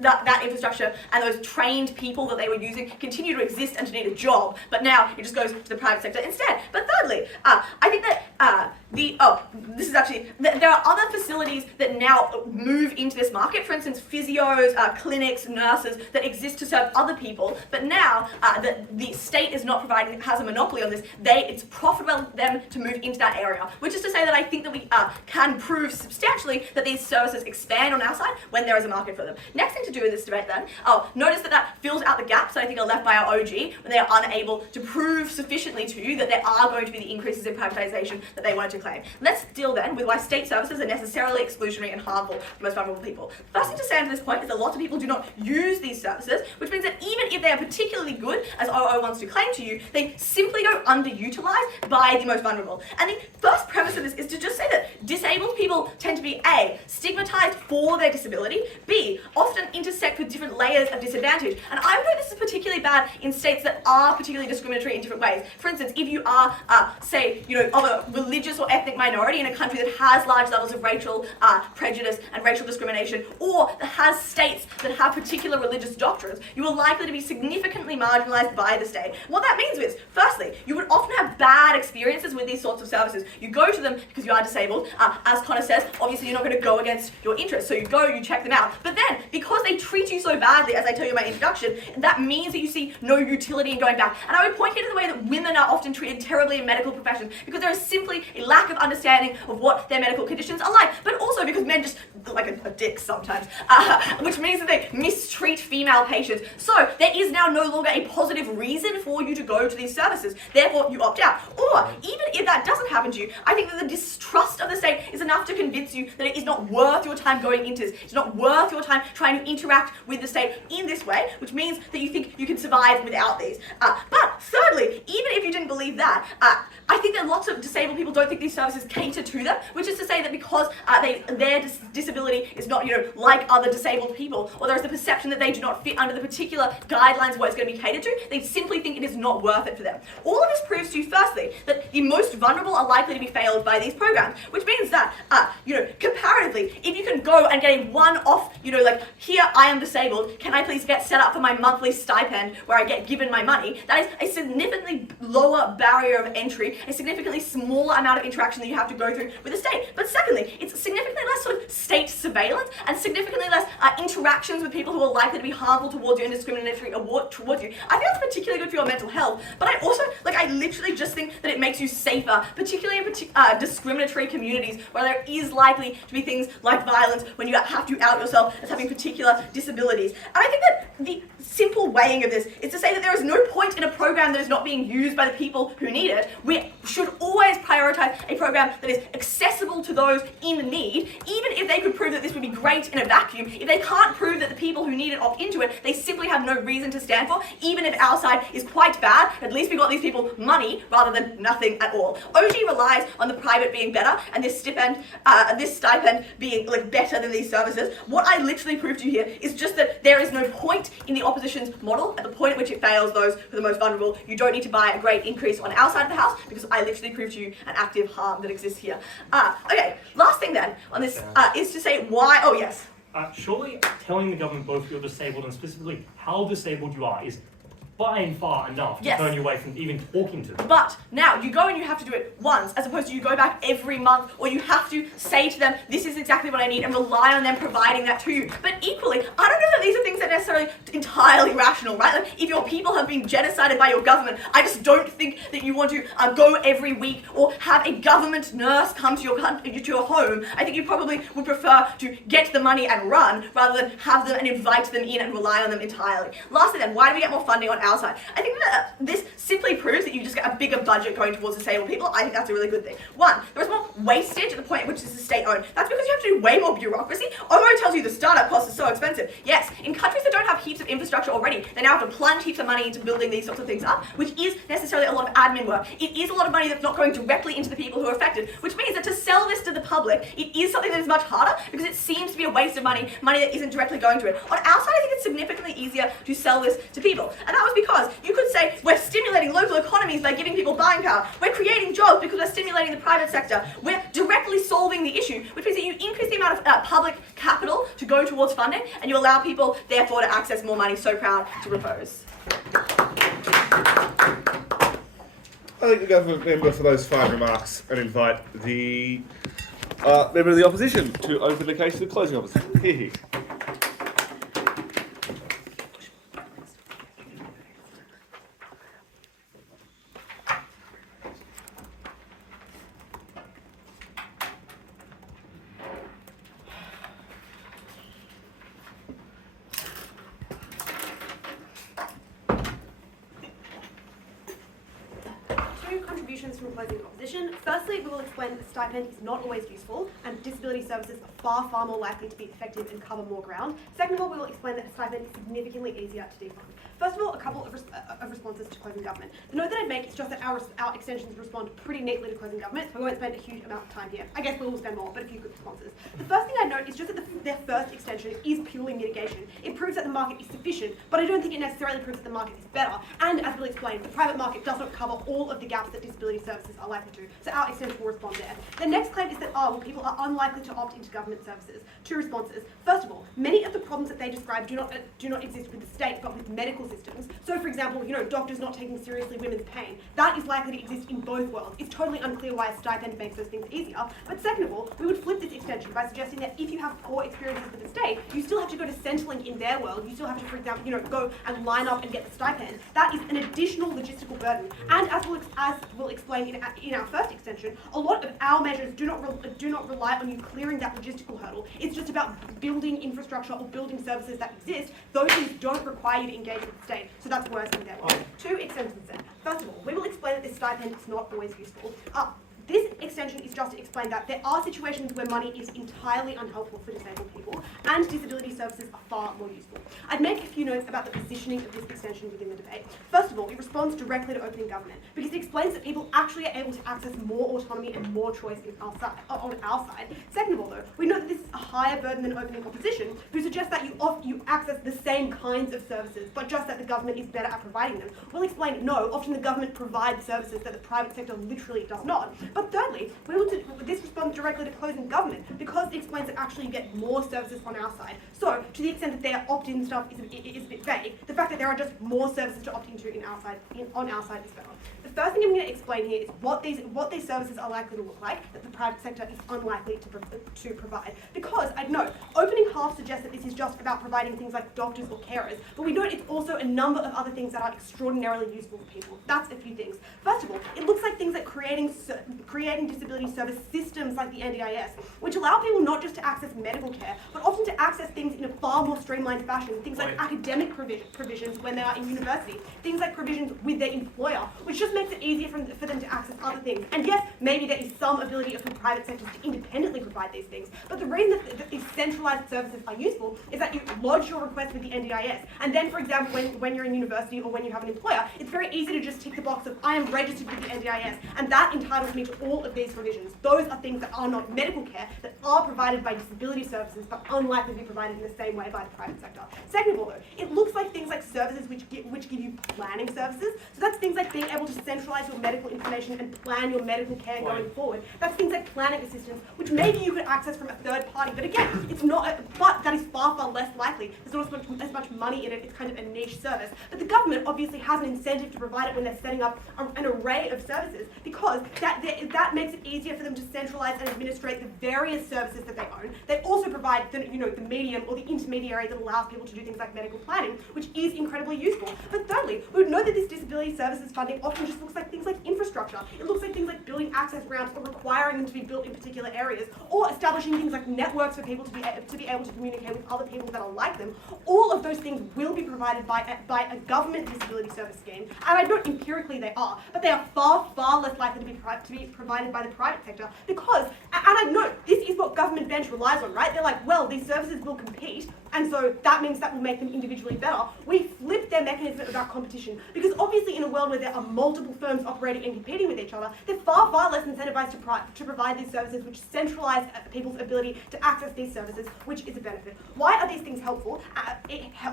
That infrastructure and those trained people that they were using continue to exist and to need a job, but now it just goes to the private sector instead. But thirdly, I think that there are other facilities that now move into this market. For instance, physios, clinics, nurses that exist to serve other people, but now the state is not providing, has a monopoly on this. It's profitable for them to move into that area, which is to say that I think that we can prove substantially that these services expand on our side when there is a market for them. Next thing to do in this debate then, notice that fills out the gaps that I think are left by our OG when they are unable to prove sufficiently to you that there are going to be the increases in privatisation that they wanted to claim. Let's deal then with why state services are necessarily exclusionary and harmful to the most vulnerable people. First thing to say to this point is that lots of people do not use these services, which means that even if they are particularly good good, as OO wants to claim to you, they simply go underutilized by the most vulnerable. And the first premise of this is to just say that disabled people tend to be A, stigmatized for their disability, B, often intersect with different layers of disadvantage. And I would know this is particularly bad in states that are particularly discriminatory in different ways. For instance, if you are, say, of a religious or ethnic minority in a country that has large levels of racial prejudice and racial discrimination, or that has states that have particular religious doctrines, you are likely to be significantly marginalized by the state. What that means is, firstly, you would often have bad experiences with these sorts of services. You go to them because you are disabled. As Connor says, obviously you're not going to go against your interests, so you go, you check them out. But then, because they treat you so badly, as I tell you in my introduction, that means that you see no utility in going back. And I would point you to the way that women are often treated terribly in medical professions, because there is simply a lack of understanding of what their medical conditions are like, but also because men just look like a dick sometimes, which means that they mistreat female patients. So there is now no longer a positive reason for you to go to these services. Therefore, you opt out. Or, even if that doesn't happen to you, I think that the distrust of the state is enough to convince you that it is not worth your time going into this. It's not worth your time trying to interact with the state in this way, which means that you think you can survive without these. But thirdly, even if you didn't believe that, I think that lots of disabled people don't think these services cater to them, which is to say that because their disability is not, like other disabled people, or there is the perception that they do not fit under the particular guidelines of what it's going to be catered to, they simply think it is not worth it for them. All of this proves to you, firstly, that the most vulnerable are likely to be failed by these programs, which means that, comparatively, if you can go and get a one-off, like, here I am disabled, can I please get set up for my monthly stipend where I get given my money, that is a significantly lower barrier of entry, a significantly smaller amount of interaction that you have to go through with the state. But secondly, it's significantly less sort of state surveillance and significantly less interactions with people who are likely to be harmful towards you and discriminatory towards you. I think that's particularly good for your mental health, but I also, I literally just think that it makes you safer, particularly in discriminatory communities where there is likely to be things like violence when you have to out yourself as having particular disabilities. And I think that the simple weighing of this is to say that there is no point in a program that is not being used by the people who need it. We should always prioritize a program that is accessible to those in need, even if they could prove that this would be great in a vacuum. If they can't prove that the people who need it opt into it, they simply have no reason to stand for. Even if our side is quite bad, at least we got these people money rather than nothing at all. OG relies on the private being better and this stipend being better than these services. What I literally prove to you here is just that there is no point in the opposition's model. At the point at which it fails those who are the most vulnerable, you don't need to buy a great increase on our side of the house, because I literally prove to you an active harm that exists here. Okay, last thing then on this is to say why, oh yes. Surely telling the government both you're disabled and specifically how disabled you are is by and far enough to turn you away from even talking to them. But now you go and you have to do it once, as opposed to you go back every month, or you have to say to them, this is exactly what I need, and rely on them providing that to you. But equally, I don't know that these are things that are necessarily entirely rational, right? If your people have been genocided by your government, I just don't think that you want to go every week or have a government nurse come to your home. I think you probably would prefer to get the money and run, rather than have them and invite them in and rely on them entirely. Lastly then, why do we get more funding on our side? I think that this simply proves that you just get a bigger budget going towards disabled people. I think that's a really good thing. One, there is more wastage at the point at which this is state-owned. That's because you have to do way more bureaucracy. OMO tells you the startup cost is so expensive. Yes, in countries that don't have heaps of infrastructure already, they now have to plunge heaps of money into building these sorts of things up, which is necessarily a lot of admin work. It is a lot of money that's not going directly into the people who are affected, which means that to sell this to the public, it is something that is much harder, because it seems to be a waste of money that isn't directly going to it. On our side, I think it's significantly easier to sell this to people. And that was because you could say we're stimulating local economies by giving people buying power. We're creating jobs because we're stimulating the private sector. We're directly solving the issue, which means that you increase the amount of public capital to go towards funding, and you allow people, therefore, to access more money. So proud to propose. I thank the government member for those fine remarks and invite the member of the opposition to open the case to the closing opposition. from closing opposition. Firstly, we will explain that the stipend is not always useful, and disability services are far, far more likely to be effective and cover more ground. Second of all, we will explain that a stipend is significantly easier to defund. First of all, a couple of responses to closing government. The note that I'd make is just that our extensions respond pretty neatly to closing government, so we won't spend a huge amount of time here. I guess we will spend more, but a few good responses. The first thing I'd note is just that their first extension is purely mitigation. It proves that the market is sufficient, but I don't think it necessarily proves that the market is better. And as we'll explain, the private market does not cover all of the gaps that disability services are likely to, so our extension will respond there. The next claim is that, people are unlikely to opt into government services. Two responses. First of all, many of the problems that they describe do not exist with the state, but with medical systems. So, for example, doctors not taking seriously women's pain. That is likely to exist in both worlds. It's totally unclear why a stipend makes those things easier. But second of all, we would flip this extension by suggesting that if you have poor experiences with the state, you still have to go to Centrelink in their world. You still have to, for example, go and line up and get the stipend. That is an additional logistical burden. And as we'll explain in our first extension, a lot of our measures do not rely on you clearing that logistical hurdle. It's just about building infrastructure or building services that exist. Those things don't require you to engage with the state, so that's worse than their world. Two extensions then. First of all, we will explain that this stipend is not always useful. This extension is just to explain that there are situations where money is entirely unhelpful for disabled people, and disability services are far more useful. I'd make a few notes about the positioning of this extension within the debate. First of all, it responds directly to opening government, because it explains that people actually are able to access more autonomy and more choice on our side. Second of all, though, we know that this is a higher burden than opening opposition, who suggests that you access the same kinds of services, but just that the government is better at providing them. We'll explain, no, often the government provides services that the private sector literally does not. But thirdly, this responds directly to closing government, because it explains that actually you get more services on our side. So, to the extent that their opt-in stuff is a bit vague, the fact that there are just more services to opt into on our side is better. The first thing I'm going to explain here is what these services are likely to look like that the private sector is unlikely to provide. Because, I'd note, opening half suggests that this is just about providing things like doctors or carers, but we note it's also a number of other things that are extraordinarily useful for people. That's a few things. First of all, it looks like things like creating disability service systems like the NDIS, which allow people not just to access medical care, but often to access things in a far more streamlined fashion, things like academic provisions when they are in university, things like provisions with their employer, which just makes it easier for them to access other things. And yes, maybe there is some ability of the private sectors to independently provide these things, but the reason that these centralised services are useful is that you lodge your request with the NDIS, and then, for example, when you're in university or when you have an employer, it's very easy to just tick the box of, I am registered with the NDIS, and that entitles me to all of these provisions. Those are things that are not medical care, that are provided by disability services, but unlikely to be provided in the same way by the private sector. Second of all, though, it looks like things like services which give you planning services. So that's things like being able to centralise your medical information and plan your medical care going forward. That's things like planning assistance, which maybe you could access from a third party, but again, it's not. But that is far, far less likely. There's not as much money in it. It's kind of a niche service. But the government obviously has an incentive to provide it when they're setting up an array of services, because that makes it easier for them to centralise and administrate the various services that they own. They also provide the medium or the intermediary that allows people to do things like medical planning, which is incredibly useful. But thirdly, we would know that this disability services funding often just looks like things like infrastructure. It looks like things like building access ramps or requiring them to be built in particular areas, or establishing things like networks for people to be able to communicate with other people that are like them. All of those things will be provided by a government disability service scheme, and I know empirically they are, but they are far, far less likely to be provided by the private sector, because, and I note, this is what government bench relies on, right? They're like, well, these services will compete, and so that means that will make them individually better. We flip their mechanism about competition, because obviously in a world where there are multiple firms operating and competing with each other, they're far, far less incentivized to provide these services which centralize people's ability to access these services, which is a benefit. Why are these things helpful?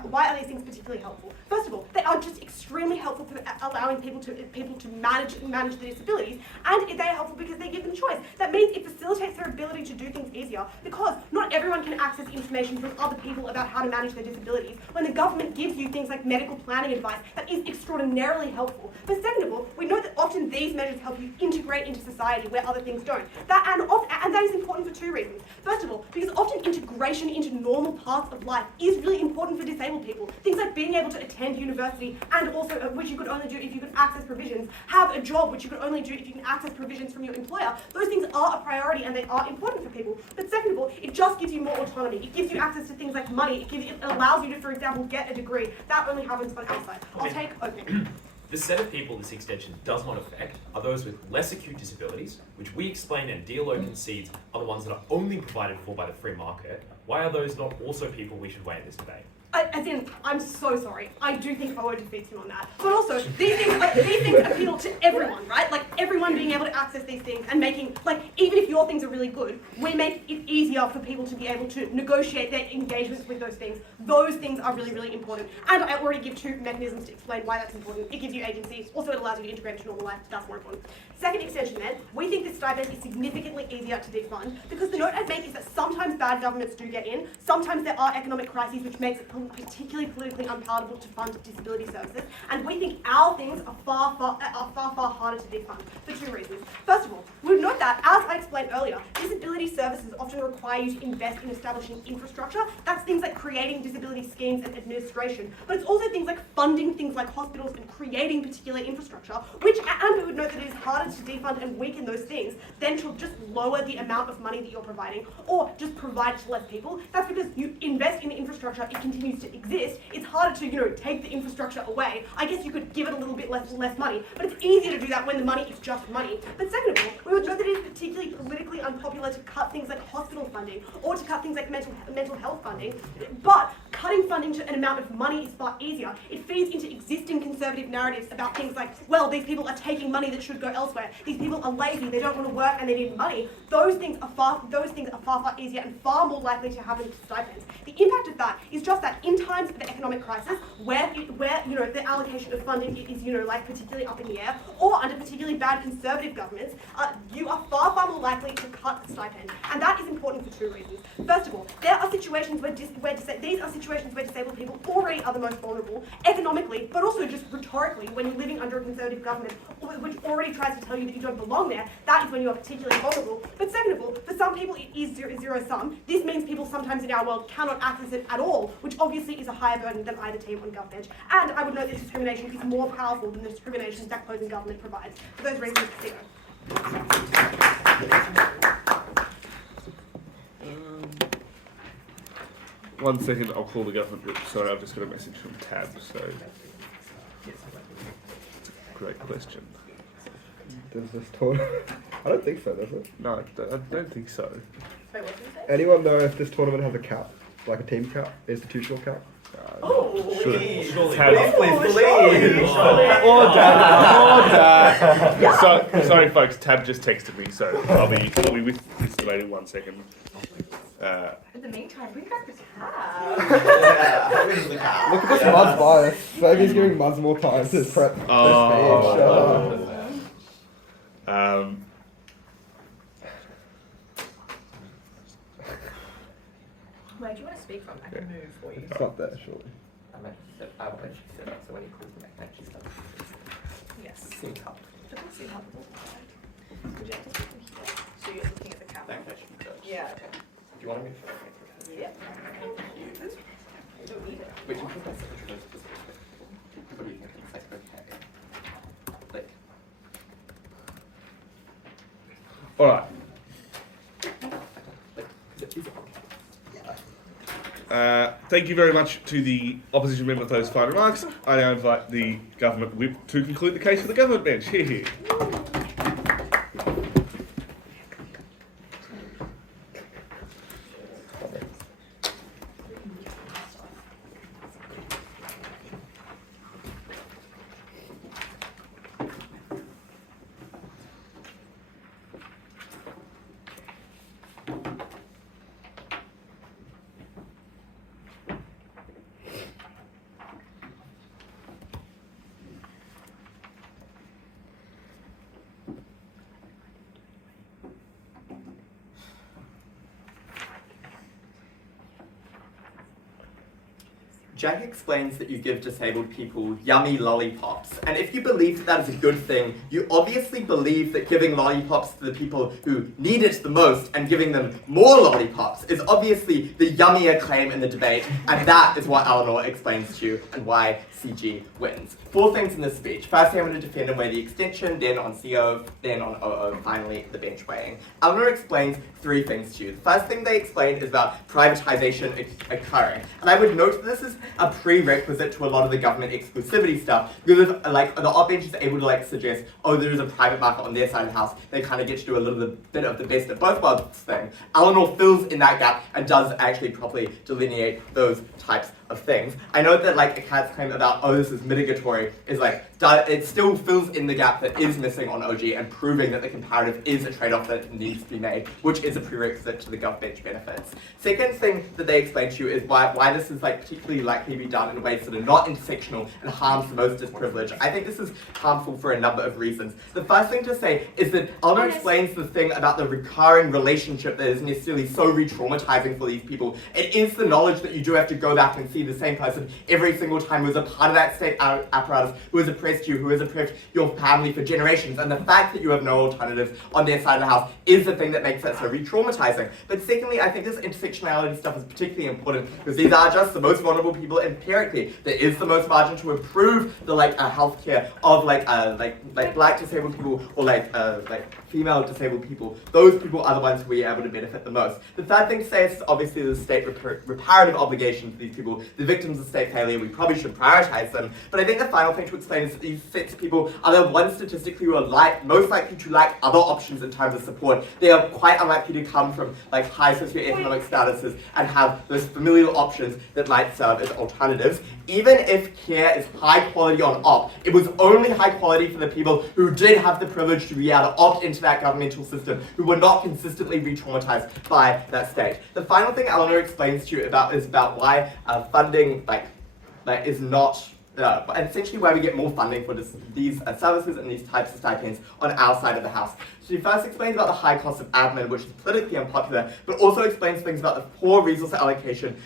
Why are these things particularly helpful? First of all, they are just extremely helpful for allowing people to manage the disabilities, and they are helpful because they give them choice. That means it facilitates their ability to do things easier, because not everyone can access information from other people about how to manage their disabilities. When the government gives you things like medical planning advice, that is extraordinarily helpful. But second of all, we know that often these measures help you integrate into society where other things don't. And that is important for two reasons. First of all, because often integration into normal parts of life is really important for disabled people. Things like being able to attend university, and also, which you could only do if you could access provisions, have a job, which you could only do if you can access provisions from your employer. Those things are a priority and they are important for people. But second of all, it just gives you more autonomy. It gives you access to things like money. It allows you to, for example, get a degree. That only happens on our side. I'll take opening. The set of people this extension does not affect are those with less acute disabilities, which we explain and DLO concedes are the ones that are only provided for by the free market. Why are those not also people we should weigh in this debate? I'm so sorry. I do think OO defeats him on that. But also, these things appeal to everyone, right? Like, everyone being able to access these things and making, like, even if your things are really good, we make it easier for people to be able to negotiate their engagements with those things. Those things are really, really important. And I already give 2 mechanisms to explain why that's important. It gives you agency. Also, it allows you to integrate into normal life. That's more important. Second extension then, we think this stipend is significantly easier to defund because the note I'd make is that sometimes bad governments do get in. Sometimes there are economic crises which makes it particularly politically unpalatable to fund disability services, and we think our things are far harder to defund for 2 reasons. First of all, we would note that, as I explained earlier, disability services often require you to invest in establishing infrastructure. That's things like creating disability schemes and administration, but it's also things like funding things like hospitals and creating particular infrastructure, and we would note that it is harder to defund and weaken those things than to just lower the amount of money that you're providing or just provide it to less people. That's because you invest in infrastructure, it continues to exist. It's harder to, take the infrastructure away. I guess you could give it a little bit less money, but it's easier to do that when the money is just money. But second of all, we would note that it is particularly politically unpopular to cut things like hospital funding or to cut things like mental health funding. But cutting funding to an amount of money is far easier. It feeds into existing conservative narratives about things like, well, these people are taking money that should go elsewhere. These people are lazy, they don't want to work, and they need money. Those things are far easier and far more likely to happen to stipends. The impact of that is just that in times of economic crisis, where the allocation of funding is particularly up in the air, or under particularly bad conservative governments, you are far more likely to cut the stipend, and that is important for 2 reasons. First of all, there are situations where these are situations where disabled people already are the most vulnerable economically, but also just rhetorically when you're living under a conservative government which already tries to tell you that you don't belong there. That is when you are particularly vulnerable. But second of all, for some people it is zero sum. This means people sometimes in our world cannot access it at all, which obviously is a higher burden than either team on GovBench. And I would note this discrimination is more powerful than the discrimination that closing government provides. For those reasons, Simho. One second, I'll call the government group. Sorry, I've just got a message from Tab, so... Great question. Does this tournament? I don't think so, does it? No, I don't think so. Wait, what did you say? Anyone know if this tournament has a cap? Like a team cap? Institutional cap? Please. Tab. Please. Order. Sorry, folks. Tab just texted me, so I'll be with this debate in 1 second. In the meantime, bring back the tab. Look at this Mud's bias. Maybe he's giving Mud's more time to prep this page. Where do you want to speak from? I can move for you. It's not there, surely. I will let you sit up, so when he calls the next she starts. Yes. Seems helpful. Would you like to speak from here? So you're looking at the camera? Yeah, okay. Do you want to move forward? Yeah. You don't need it. Wait, do you think that's such a close position? What do you think? It's like, okay. Like, Alright. is it Thank you very much to the opposition member for those fine remarks. I now invite the government whip to conclude the case for the government bench. Here. Jack explains that you give disabled people yummy lollipops, and if you believe that that is a good thing, you obviously believe that giving lollipops to the people who need it the most and giving them more lollipops is obviously the yummier claim in the debate, and that is what Elanor explains to you and why CG wins. 4 things in this speech. Firstly, I'm going to defend and weigh the extension, then on CO, then on OO, finally the bench weighing. Elanor explains 3 things to you. The first thing they explain is about privatization occurring, and I would note that this is a prerequisite to a lot of the government exclusivity stuff, because if, like, the op-bench is able to like suggest, oh, there is a private market on their side of the house, they kind of get to do a little bit of the best of both worlds thing. Elanor fills in that gap and does actually properly delineate those types of things. I know that like a cat's claim about, oh, this is mitigatory, is like, it still fills in the gap that is missing on OG and proving that the comparative is a trade-off that needs to be made, which is a prerequisite to the GovBench benefits. Second thing that they explain to you is why this is like particularly likely to be done in ways that are not intersectional and harms the most disprivileged. I think this is harmful for a number of reasons. The first thing to say is that Elanor explains the thing about the recurring relationship that is necessarily so re-traumatizing for these people. It is the knowledge that you do have to go back and see the same person every single time who was a part of that state apparatus, who has oppressed you, who has oppressed your family for generations, and the fact that you have no alternatives on their side of the house is the thing that makes that so re-traumatizing. But secondly, I think this intersectionality stuff is particularly important because these are just the most vulnerable people empirically. There is the most margin to improve the healthcare of black disabled people or female disabled people. Those people are the ones who are able to benefit the most. The third thing to say is obviously the state reparative obligation for these people, the victims of state failure. We probably should prioritize them. But I think the final thing to explain is that these sets of people are the ones statistically who are most likely to lack other options in terms of support. They are quite unlikely to come from high socioeconomic statuses and have those familial options that might serve as alternatives. Even if care is high quality on op, it was only high quality for the people who did have the privilege to be able to opt into that governmental system, who were not consistently re-traumatized by that state. The final thing Elanor explains to you is about why funding is not essentially why we get more funding for these services and these types of stipends on our side of the house. She first explains about the high cost of admin, which is politically unpopular, but also explains things about the poor resource allocation,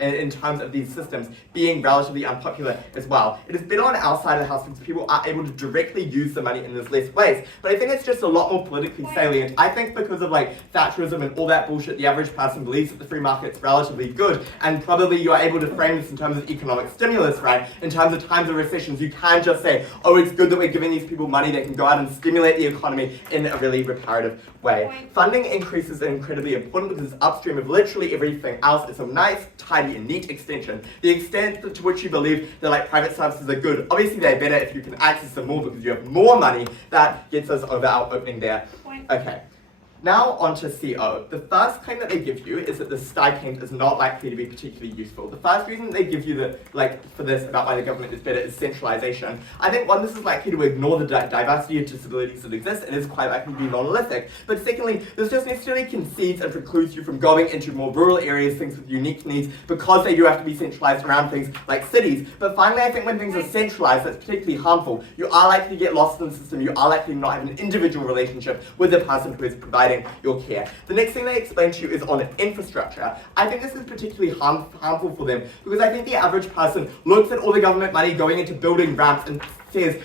in terms of these systems being relatively unpopular as well. It is better on our side of the house because people are able to directly use the money in those less ways. But I think it's just a lot more politically salient. I think because of Thatcherism and all that bullshit, the average person believes that the free market's relatively good, and probably you are able to frame this in terms of economic stimulus, right? In terms of times of recessions, you can just say, oh, it's good that we're giving these people money that can go out and stimulate the economy in a really reparative way. Funding increases are incredibly important because it's upstream of literally everything else. It's a nice, tidy, and neat extension. The extent to which you believe that private services are good, obviously they're better if you can access them more because you have more money. That gets us over our opening there. Okay. Now on to CO. The first claim that they give you is that the stipend is not likely to be particularly useful. The first reason they give you for this about why the government is better is centralization. I think one, this is likely to ignore the diversity of disabilities that exist and is quite likely to be monolithic. But secondly, this just necessarily concedes and precludes you from going into more rural areas, things with unique needs, because they do have to be centralized around things like cities. But finally, I think when things are centralized, that's particularly harmful. You are likely to get lost in the system. You are likely to not have an individual relationship with the person who is providing your care. The next thing they explain to you is on infrastructure. I think this is particularly harmful for them because I think the average person looks at all the government money going into building ramps and says,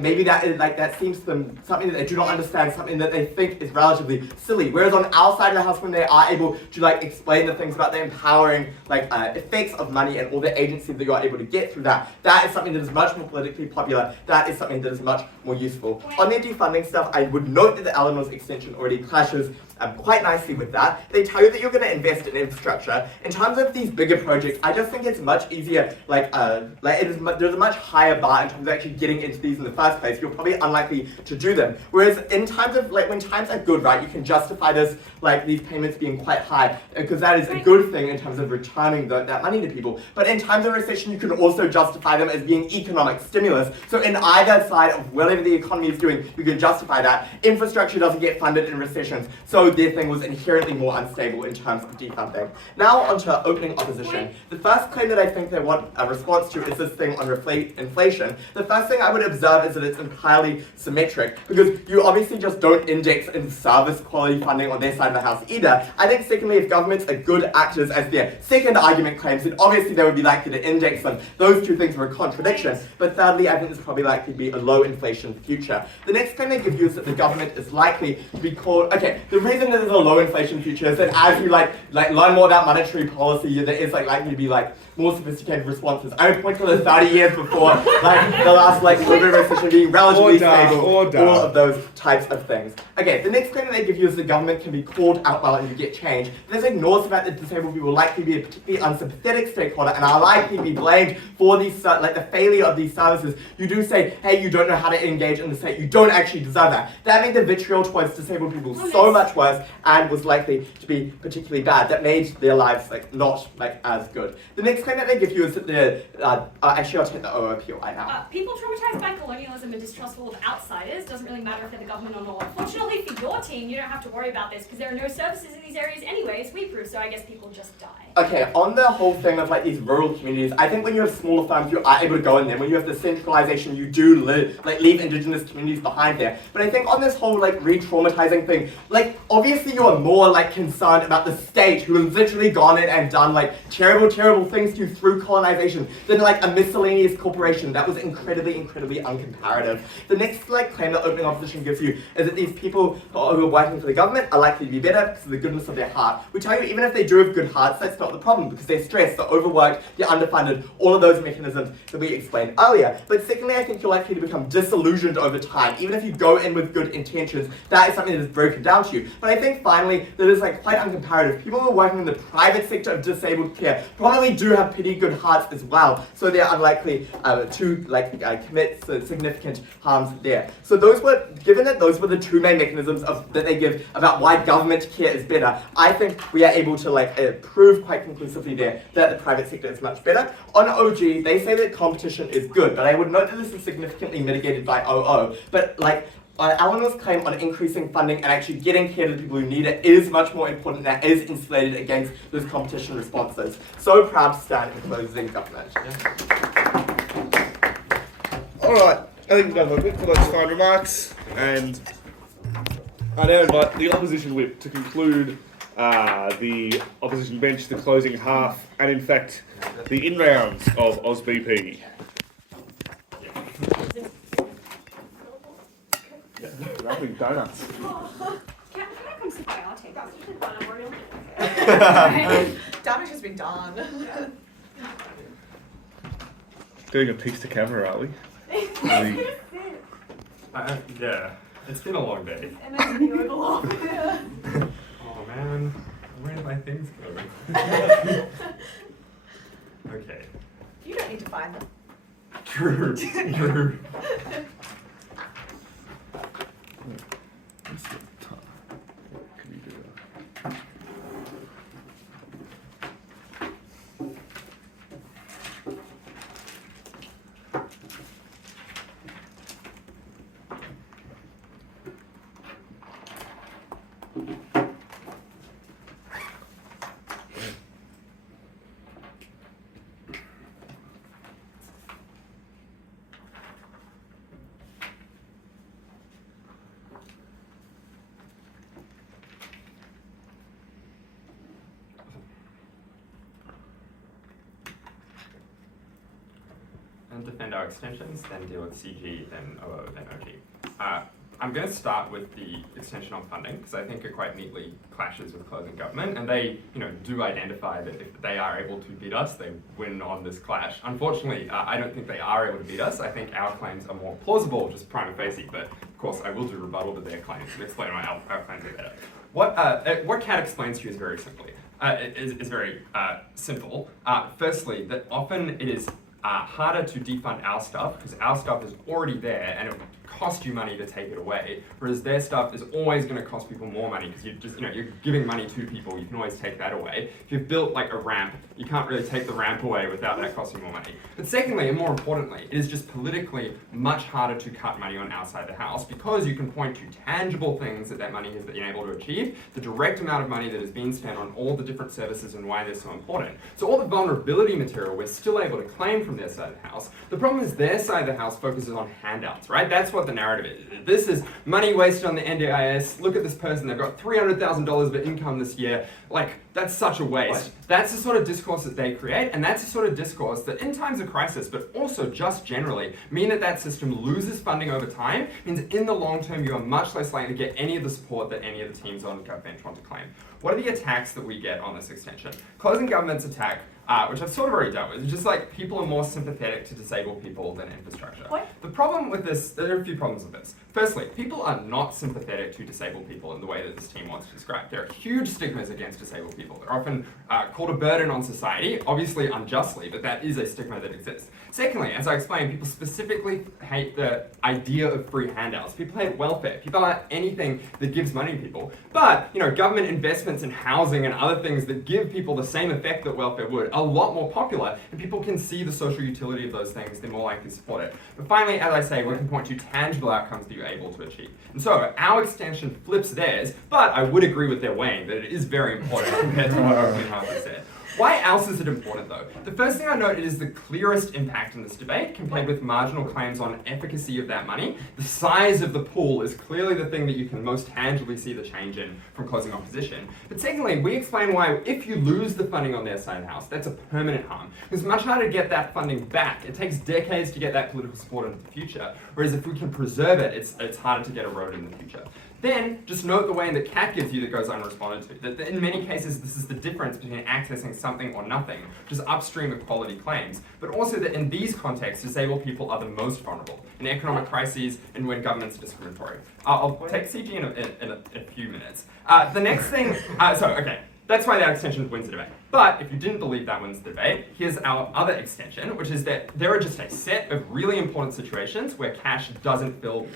maybe that is that seems to them something that they do not understand, something that they think is relatively silly. Whereas on our side of the house, when they are able to explain the things about the empowering effects of money and all the agency that you are able to get through that, that is something that is much more politically popular. That is something that is much more useful. On their defunding stuff, I would note that the Eleanor's extension already clashes quite nicely with that. They tell you that you're going to invest in infrastructure. In terms of these bigger projects, I just think it's much easier, there's a much higher bar in terms of actually getting into these in the first place. You're probably unlikely to do them. Whereas in times of, when times are good, right, you can justify this, these payments being quite high, because that is a good thing in terms of returning that money to people. But in times of recession, you can also justify them as being economic stimulus. So in either side of whatever the economy is doing, you can justify that. Infrastructure doesn't get funded in recessions, so their thing was inherently more unstable in terms of defunding. Now onto opening opposition. The first claim that I think they want a response to is this thing on inflation. The first thing I would observe is that it's entirely symmetric, because you obviously just don't index in service quality funding on their side of the house either. I think secondly, if governments are good actors, as their second argument claims, then obviously they would be likely to index them. Those two things are a contradiction. But thirdly, I think there's probably likely to be a low inflation future. The next claim they give you is that the government is likely to be called, okay, the reason there's a low inflation future is that as you like learn more about monetary policy, there is likely to be more sophisticated responses. I would point to the 30 years before the last COVID recession being relatively stable, all of those types of things. Okay, the next claim that they give you is the government can be called out while you get change. This ignores the fact that disabled people will likely be a particularly unsympathetic stakeholder and are likely to be blamed for these the failure of these services. You do say, hey, you don't know how to engage in the state, you don't actually deserve that. That made the vitriol towards disabled people so much worse and was likely to be particularly bad. That made their lives not as good. The next claim that they give you is that actually I'll take the OO appeal right now. People traumatized by colonialism and distrustful of outsiders, doesn't really matter if they're the government or not. Fortunately for your team, you don't have to worry about this because there are no services in these areas anyway, as we prove, so I guess people just die. Okay, on the whole thing of these rural communities, I think when you have smaller farms, you are able to go in there. When you have the centralization, you do leave indigenous communities behind there. But I think on this whole re-traumatizing thing, obviously you are more concerned about the state who has literally gone in and done terrible, terrible things to you through colonization than a miscellaneous corporation. That was incredibly, incredibly uncomparative. The next claim that opening opposition gives you is that these people who are working for the government are likely to be better because of the goodness of their heart. We tell you, even if they do have good hearts, that's not the problem because they're stressed, they're overworked, they're underfunded, all of those mechanisms that we explained earlier. But secondly, I think you're likely to become disillusioned over time. Even if you go in with good intentions, that is something that is broken down to you. But I think finally, that is quite uncomparative. People who are working in the private sector of disabled care probably do have pretty good hearts as well, so they're unlikely to commit significant harms there. So given that those were the two main mechanisms that they give about why government care is better, I think we are able to prove quite conclusively there that the private sector is much better. On OG, they say that competition is good, but I would note that this is significantly mitigated by OO. But Eleanor's claim on increasing funding and actually getting care to the people who need it is much more important, and that is insulated against those competition responses. So proud to stand in closing government. Alright, I think we've done a bit for those fine remarks, and I now invite the opposition whip to conclude the opposition bench, the closing half, and in fact, the in-rounds of OzBP. Wrapping donuts. Can I come sit by our table? That's usually fun, I'm already Damage has been done. Doing a piece to camera, are we? Really? Yeah, it's been a long day. Oh man, where did my things go? Okay. You don't need to find them. True. Can you do that? And defend our extensions, then deal with CG, then OO, then OG. I'm going to start with the extension on funding because I think it quite neatly clashes with closing government, and they, do identify that if they are able to beat us, they win on this clash. Unfortunately, I don't think they are able to beat us. I think our claims are more plausible, just prima facie, but of course I will do rebuttal to their claims and explain why our claims are better. What Kat explains to you is very simply, is very simple. Firstly, that often it is harder to defund our stuff because our stuff is already there and it would cost you money to take it away, whereas their stuff is always going to cost people more money because you're giving money to people, you can always take that away. If you've built a ramp, you can't really take the ramp away without that costing more money. But secondly, and more importantly, it is just politically much harder to cut money on our side of the house because you can point to tangible things that money has been able to achieve, the direct amount of money that has been spent on all the different services and why they're so important. So all the vulnerability material we're still able to claim from their side of the house. The problem is their side of the house focuses on handouts, right? That's what the narrative is. This is money wasted on the NDIS. Look at this person, they've got $300,000 of income this year. Like, that's such a waste. That's the sort of discourse that they create, and that's the sort of discourse that in times of crisis, but also just generally, mean that system loses funding over time, means in the long term you are much less likely to get any of the support that any of the teams on government want to claim. What are the attacks that we get on this extension? Closing government's attack, which I've sort of already dealt with, is just like people are more sympathetic to disabled people than infrastructure. What? The problem with this, there are a few problems with this. Firstly, people are not sympathetic to disabled people in the way that this team wants to describe. There are huge stigmas against disabled people. They're often called a burden on society, obviously unjustly, but that is a stigma that exists. Secondly, as I explained, people specifically hate the idea of free handouts. People hate welfare. People hate anything that gives money to people. But, government investments in housing and other things that give people the same effect that welfare would are a lot more popular, and people can see the social utility of those things, they're more likely to support it. But finally, as I say, we can point to tangible outcomes that you're able to achieve. And so, our extension flips theirs, but I would agree with their weighing that it is very important compared to what Open Harvey said. Why else is it important though? The first thing I note is the clearest impact in this debate compared with marginal claims on efficacy of that money. The size of the pool is clearly the thing that you can most tangibly see the change in from closing opposition. But secondly, we explain why if you lose the funding on their side of the house, that's a permanent harm. It's much harder to get that funding back. It takes decades to get that political support into the future. Whereas if we can preserve it, it's harder to get eroded in the future. Then, just note the way that Kat gives you that goes unresponded to. That in many cases, this is the difference between accessing something or nothing, which is upstream of quality claims, but also that in these contexts, disabled people are the most vulnerable, in economic crises and when governments are discriminatory. I'll take CG in a few minutes. The next thing, that's why that extension wins the debate. But if you didn't believe that wins the debate, here's our other extension, which is that there are just a set of really important situations where cash doesn't fill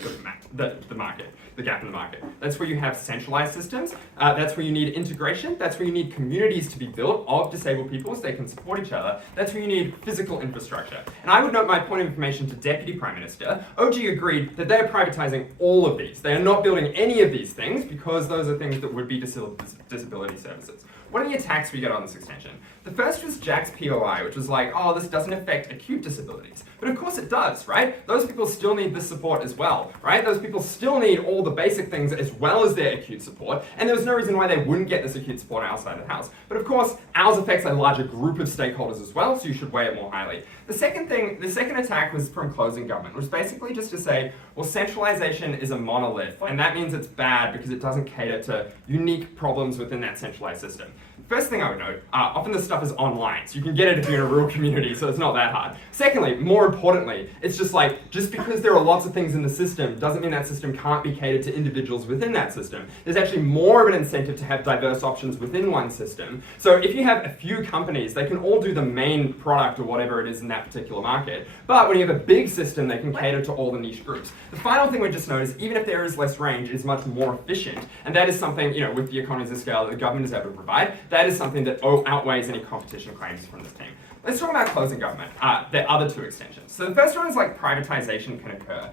the market, the gap in the market. That's where you have centralized systems, that's where you need integration, that's where you need communities to be built of disabled people so they can support each other, that's where you need physical infrastructure. And I would note my point of information to Deputy Prime Minister. OG agreed that they are privatising all of these. They are not building any of these things because those are things that would be disability services. What are the attacks we get on this extension? The first was Jack's POI, which was like, oh, this doesn't affect acute disabilities. But of course it does, right? Those people still need this support as well, right? Those people still need all the basic things as well as their acute support, and there was no reason why they wouldn't get this acute support outside of the house. But of course, ours affects a larger group of stakeholders as well, so you should weigh it more highly. The second attack was from closing government, which was basically just to say, well, centralization is a monolith, and that means it's bad because it doesn't cater to unique problems within that centralized system. First thing I would note, often this stuff is online, so you can get it if you're in a rural community, so it's not that hard. Secondly, more importantly, it's just like, just because there are lots of things in the system doesn't mean that system can't be catered to individuals within that system. There's actually more of an incentive to have diverse options within one system. So if you have a few companies, they can all do the main product or whatever it is in that particular market. But when you have a big system, they can cater to all the niche groups. The final thing we just note is, even if there is less range, it is much more efficient. And that is something, with the economies of scale that the government is able to provide, that is something that outweighs any competition claims from this team. Let's talk about closing government, the other two extensions. So the first one is like privatization can occur.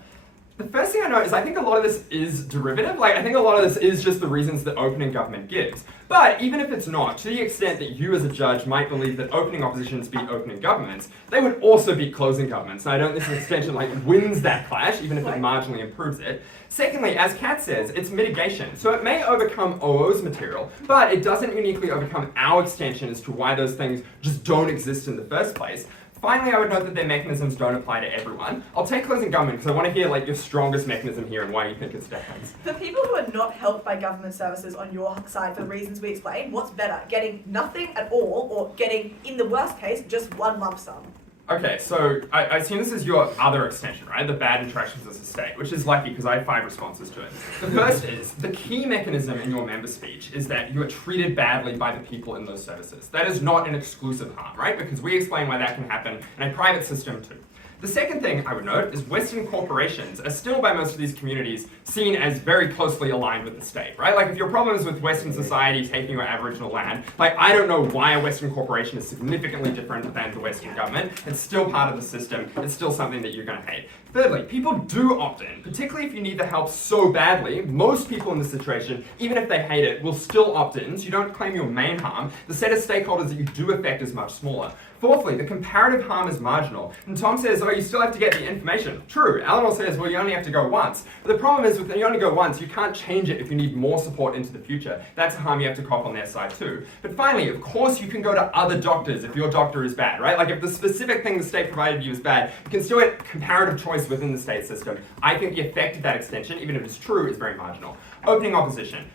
The first thing I know is I think a lot of this is derivative. I think a lot of this is just the reasons that opening government gives. But even if it's not, to the extent that you as a judge might believe that opening oppositions beat opening governments, they would also beat closing governments. And I don't think this extension wins that clash, even if it marginally improves it. Secondly, as Kat says, it's mitigation. So it may overcome OO's material, but it doesn't uniquely overcome our extension as to why those things just don't exist in the first place. Finally, I would note that their mechanisms don't apply to everyone. I'll take closing government because I want to hear your strongest mechanism here and why you think it stands. For people who are not helped by government services on your side for the reasons we explained, what's better, getting nothing at all or getting, in the worst case, just one lump sum? Okay, so I assume this is your other extension, right? The bad interactions as a state, which is lucky because I have 5 responses to it. The first is, the key mechanism in your member speech is that you are treated badly by the people in those services. That is not an exclusive harm, right? Because we explain why that can happen in a private system too. The second thing I would note is Western corporations are still by most of these communities seen as very closely aligned with the state, right? If your problem is with Western society taking your Aboriginal land, I don't know why a Western corporation is significantly different than the Western government. It's still part of the system. It's still something that you're going to hate. Thirdly, people do opt in, particularly if you need the help so badly. Most people in this situation, even if they hate it, will still opt in, so you don't claim your main harm. The set of stakeholders that you do affect is much smaller. Fourthly, the comparative harm is marginal. And Tom says, so you still have to get the information. True, Elanor says, well, you only have to go once. But the problem is, when you only go once, you can't change it if you need more support into the future. That's a harm you have to cop on their side too. But finally, of course, you can go to other doctors if your doctor is bad, right? Like if the specific thing the state provided you is bad, you can still get comparative choice within the state system. I think the effect of that extension, even if it's true, is very marginal. Opening opposition.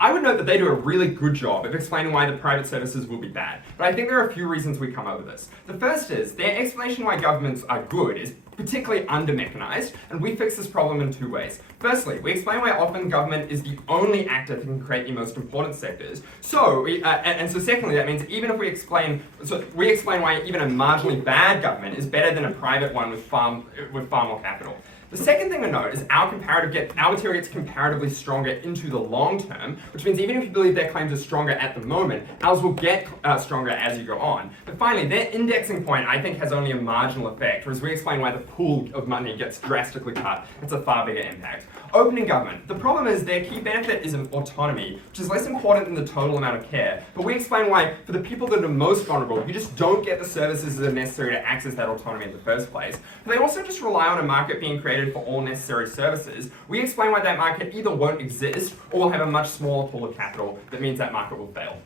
I would note that they do a really good job of explaining why the private services will be bad, but I think there are a few reasons we come up with this. The first is, their explanation why governments are good is particularly under-mechanized, and we fix this problem in two ways. Firstly, we explain why often government is the only actor that can create the most important sectors. So, secondly, that means even if we explain why even a marginally bad government is better than a private one with far more capital. The second thing to note is our material gets comparatively stronger into the long term, which means even if you believe their claims are stronger at the moment, ours will get stronger as you go on. But finally, their indexing point, I think, has only a marginal effect, whereas we explain why the pool of money gets drastically cut. It's a far bigger impact. Opening government. The problem is their key benefit is an autonomy, which is less important than the total amount of care. But we explain why, for the people that are most vulnerable, you just don't get the services that are necessary to access that autonomy in the first place. But they also just rely on a market being created for all necessary services. We explain why that market either won't exist or will have a much smaller pool of capital that means that market will fail.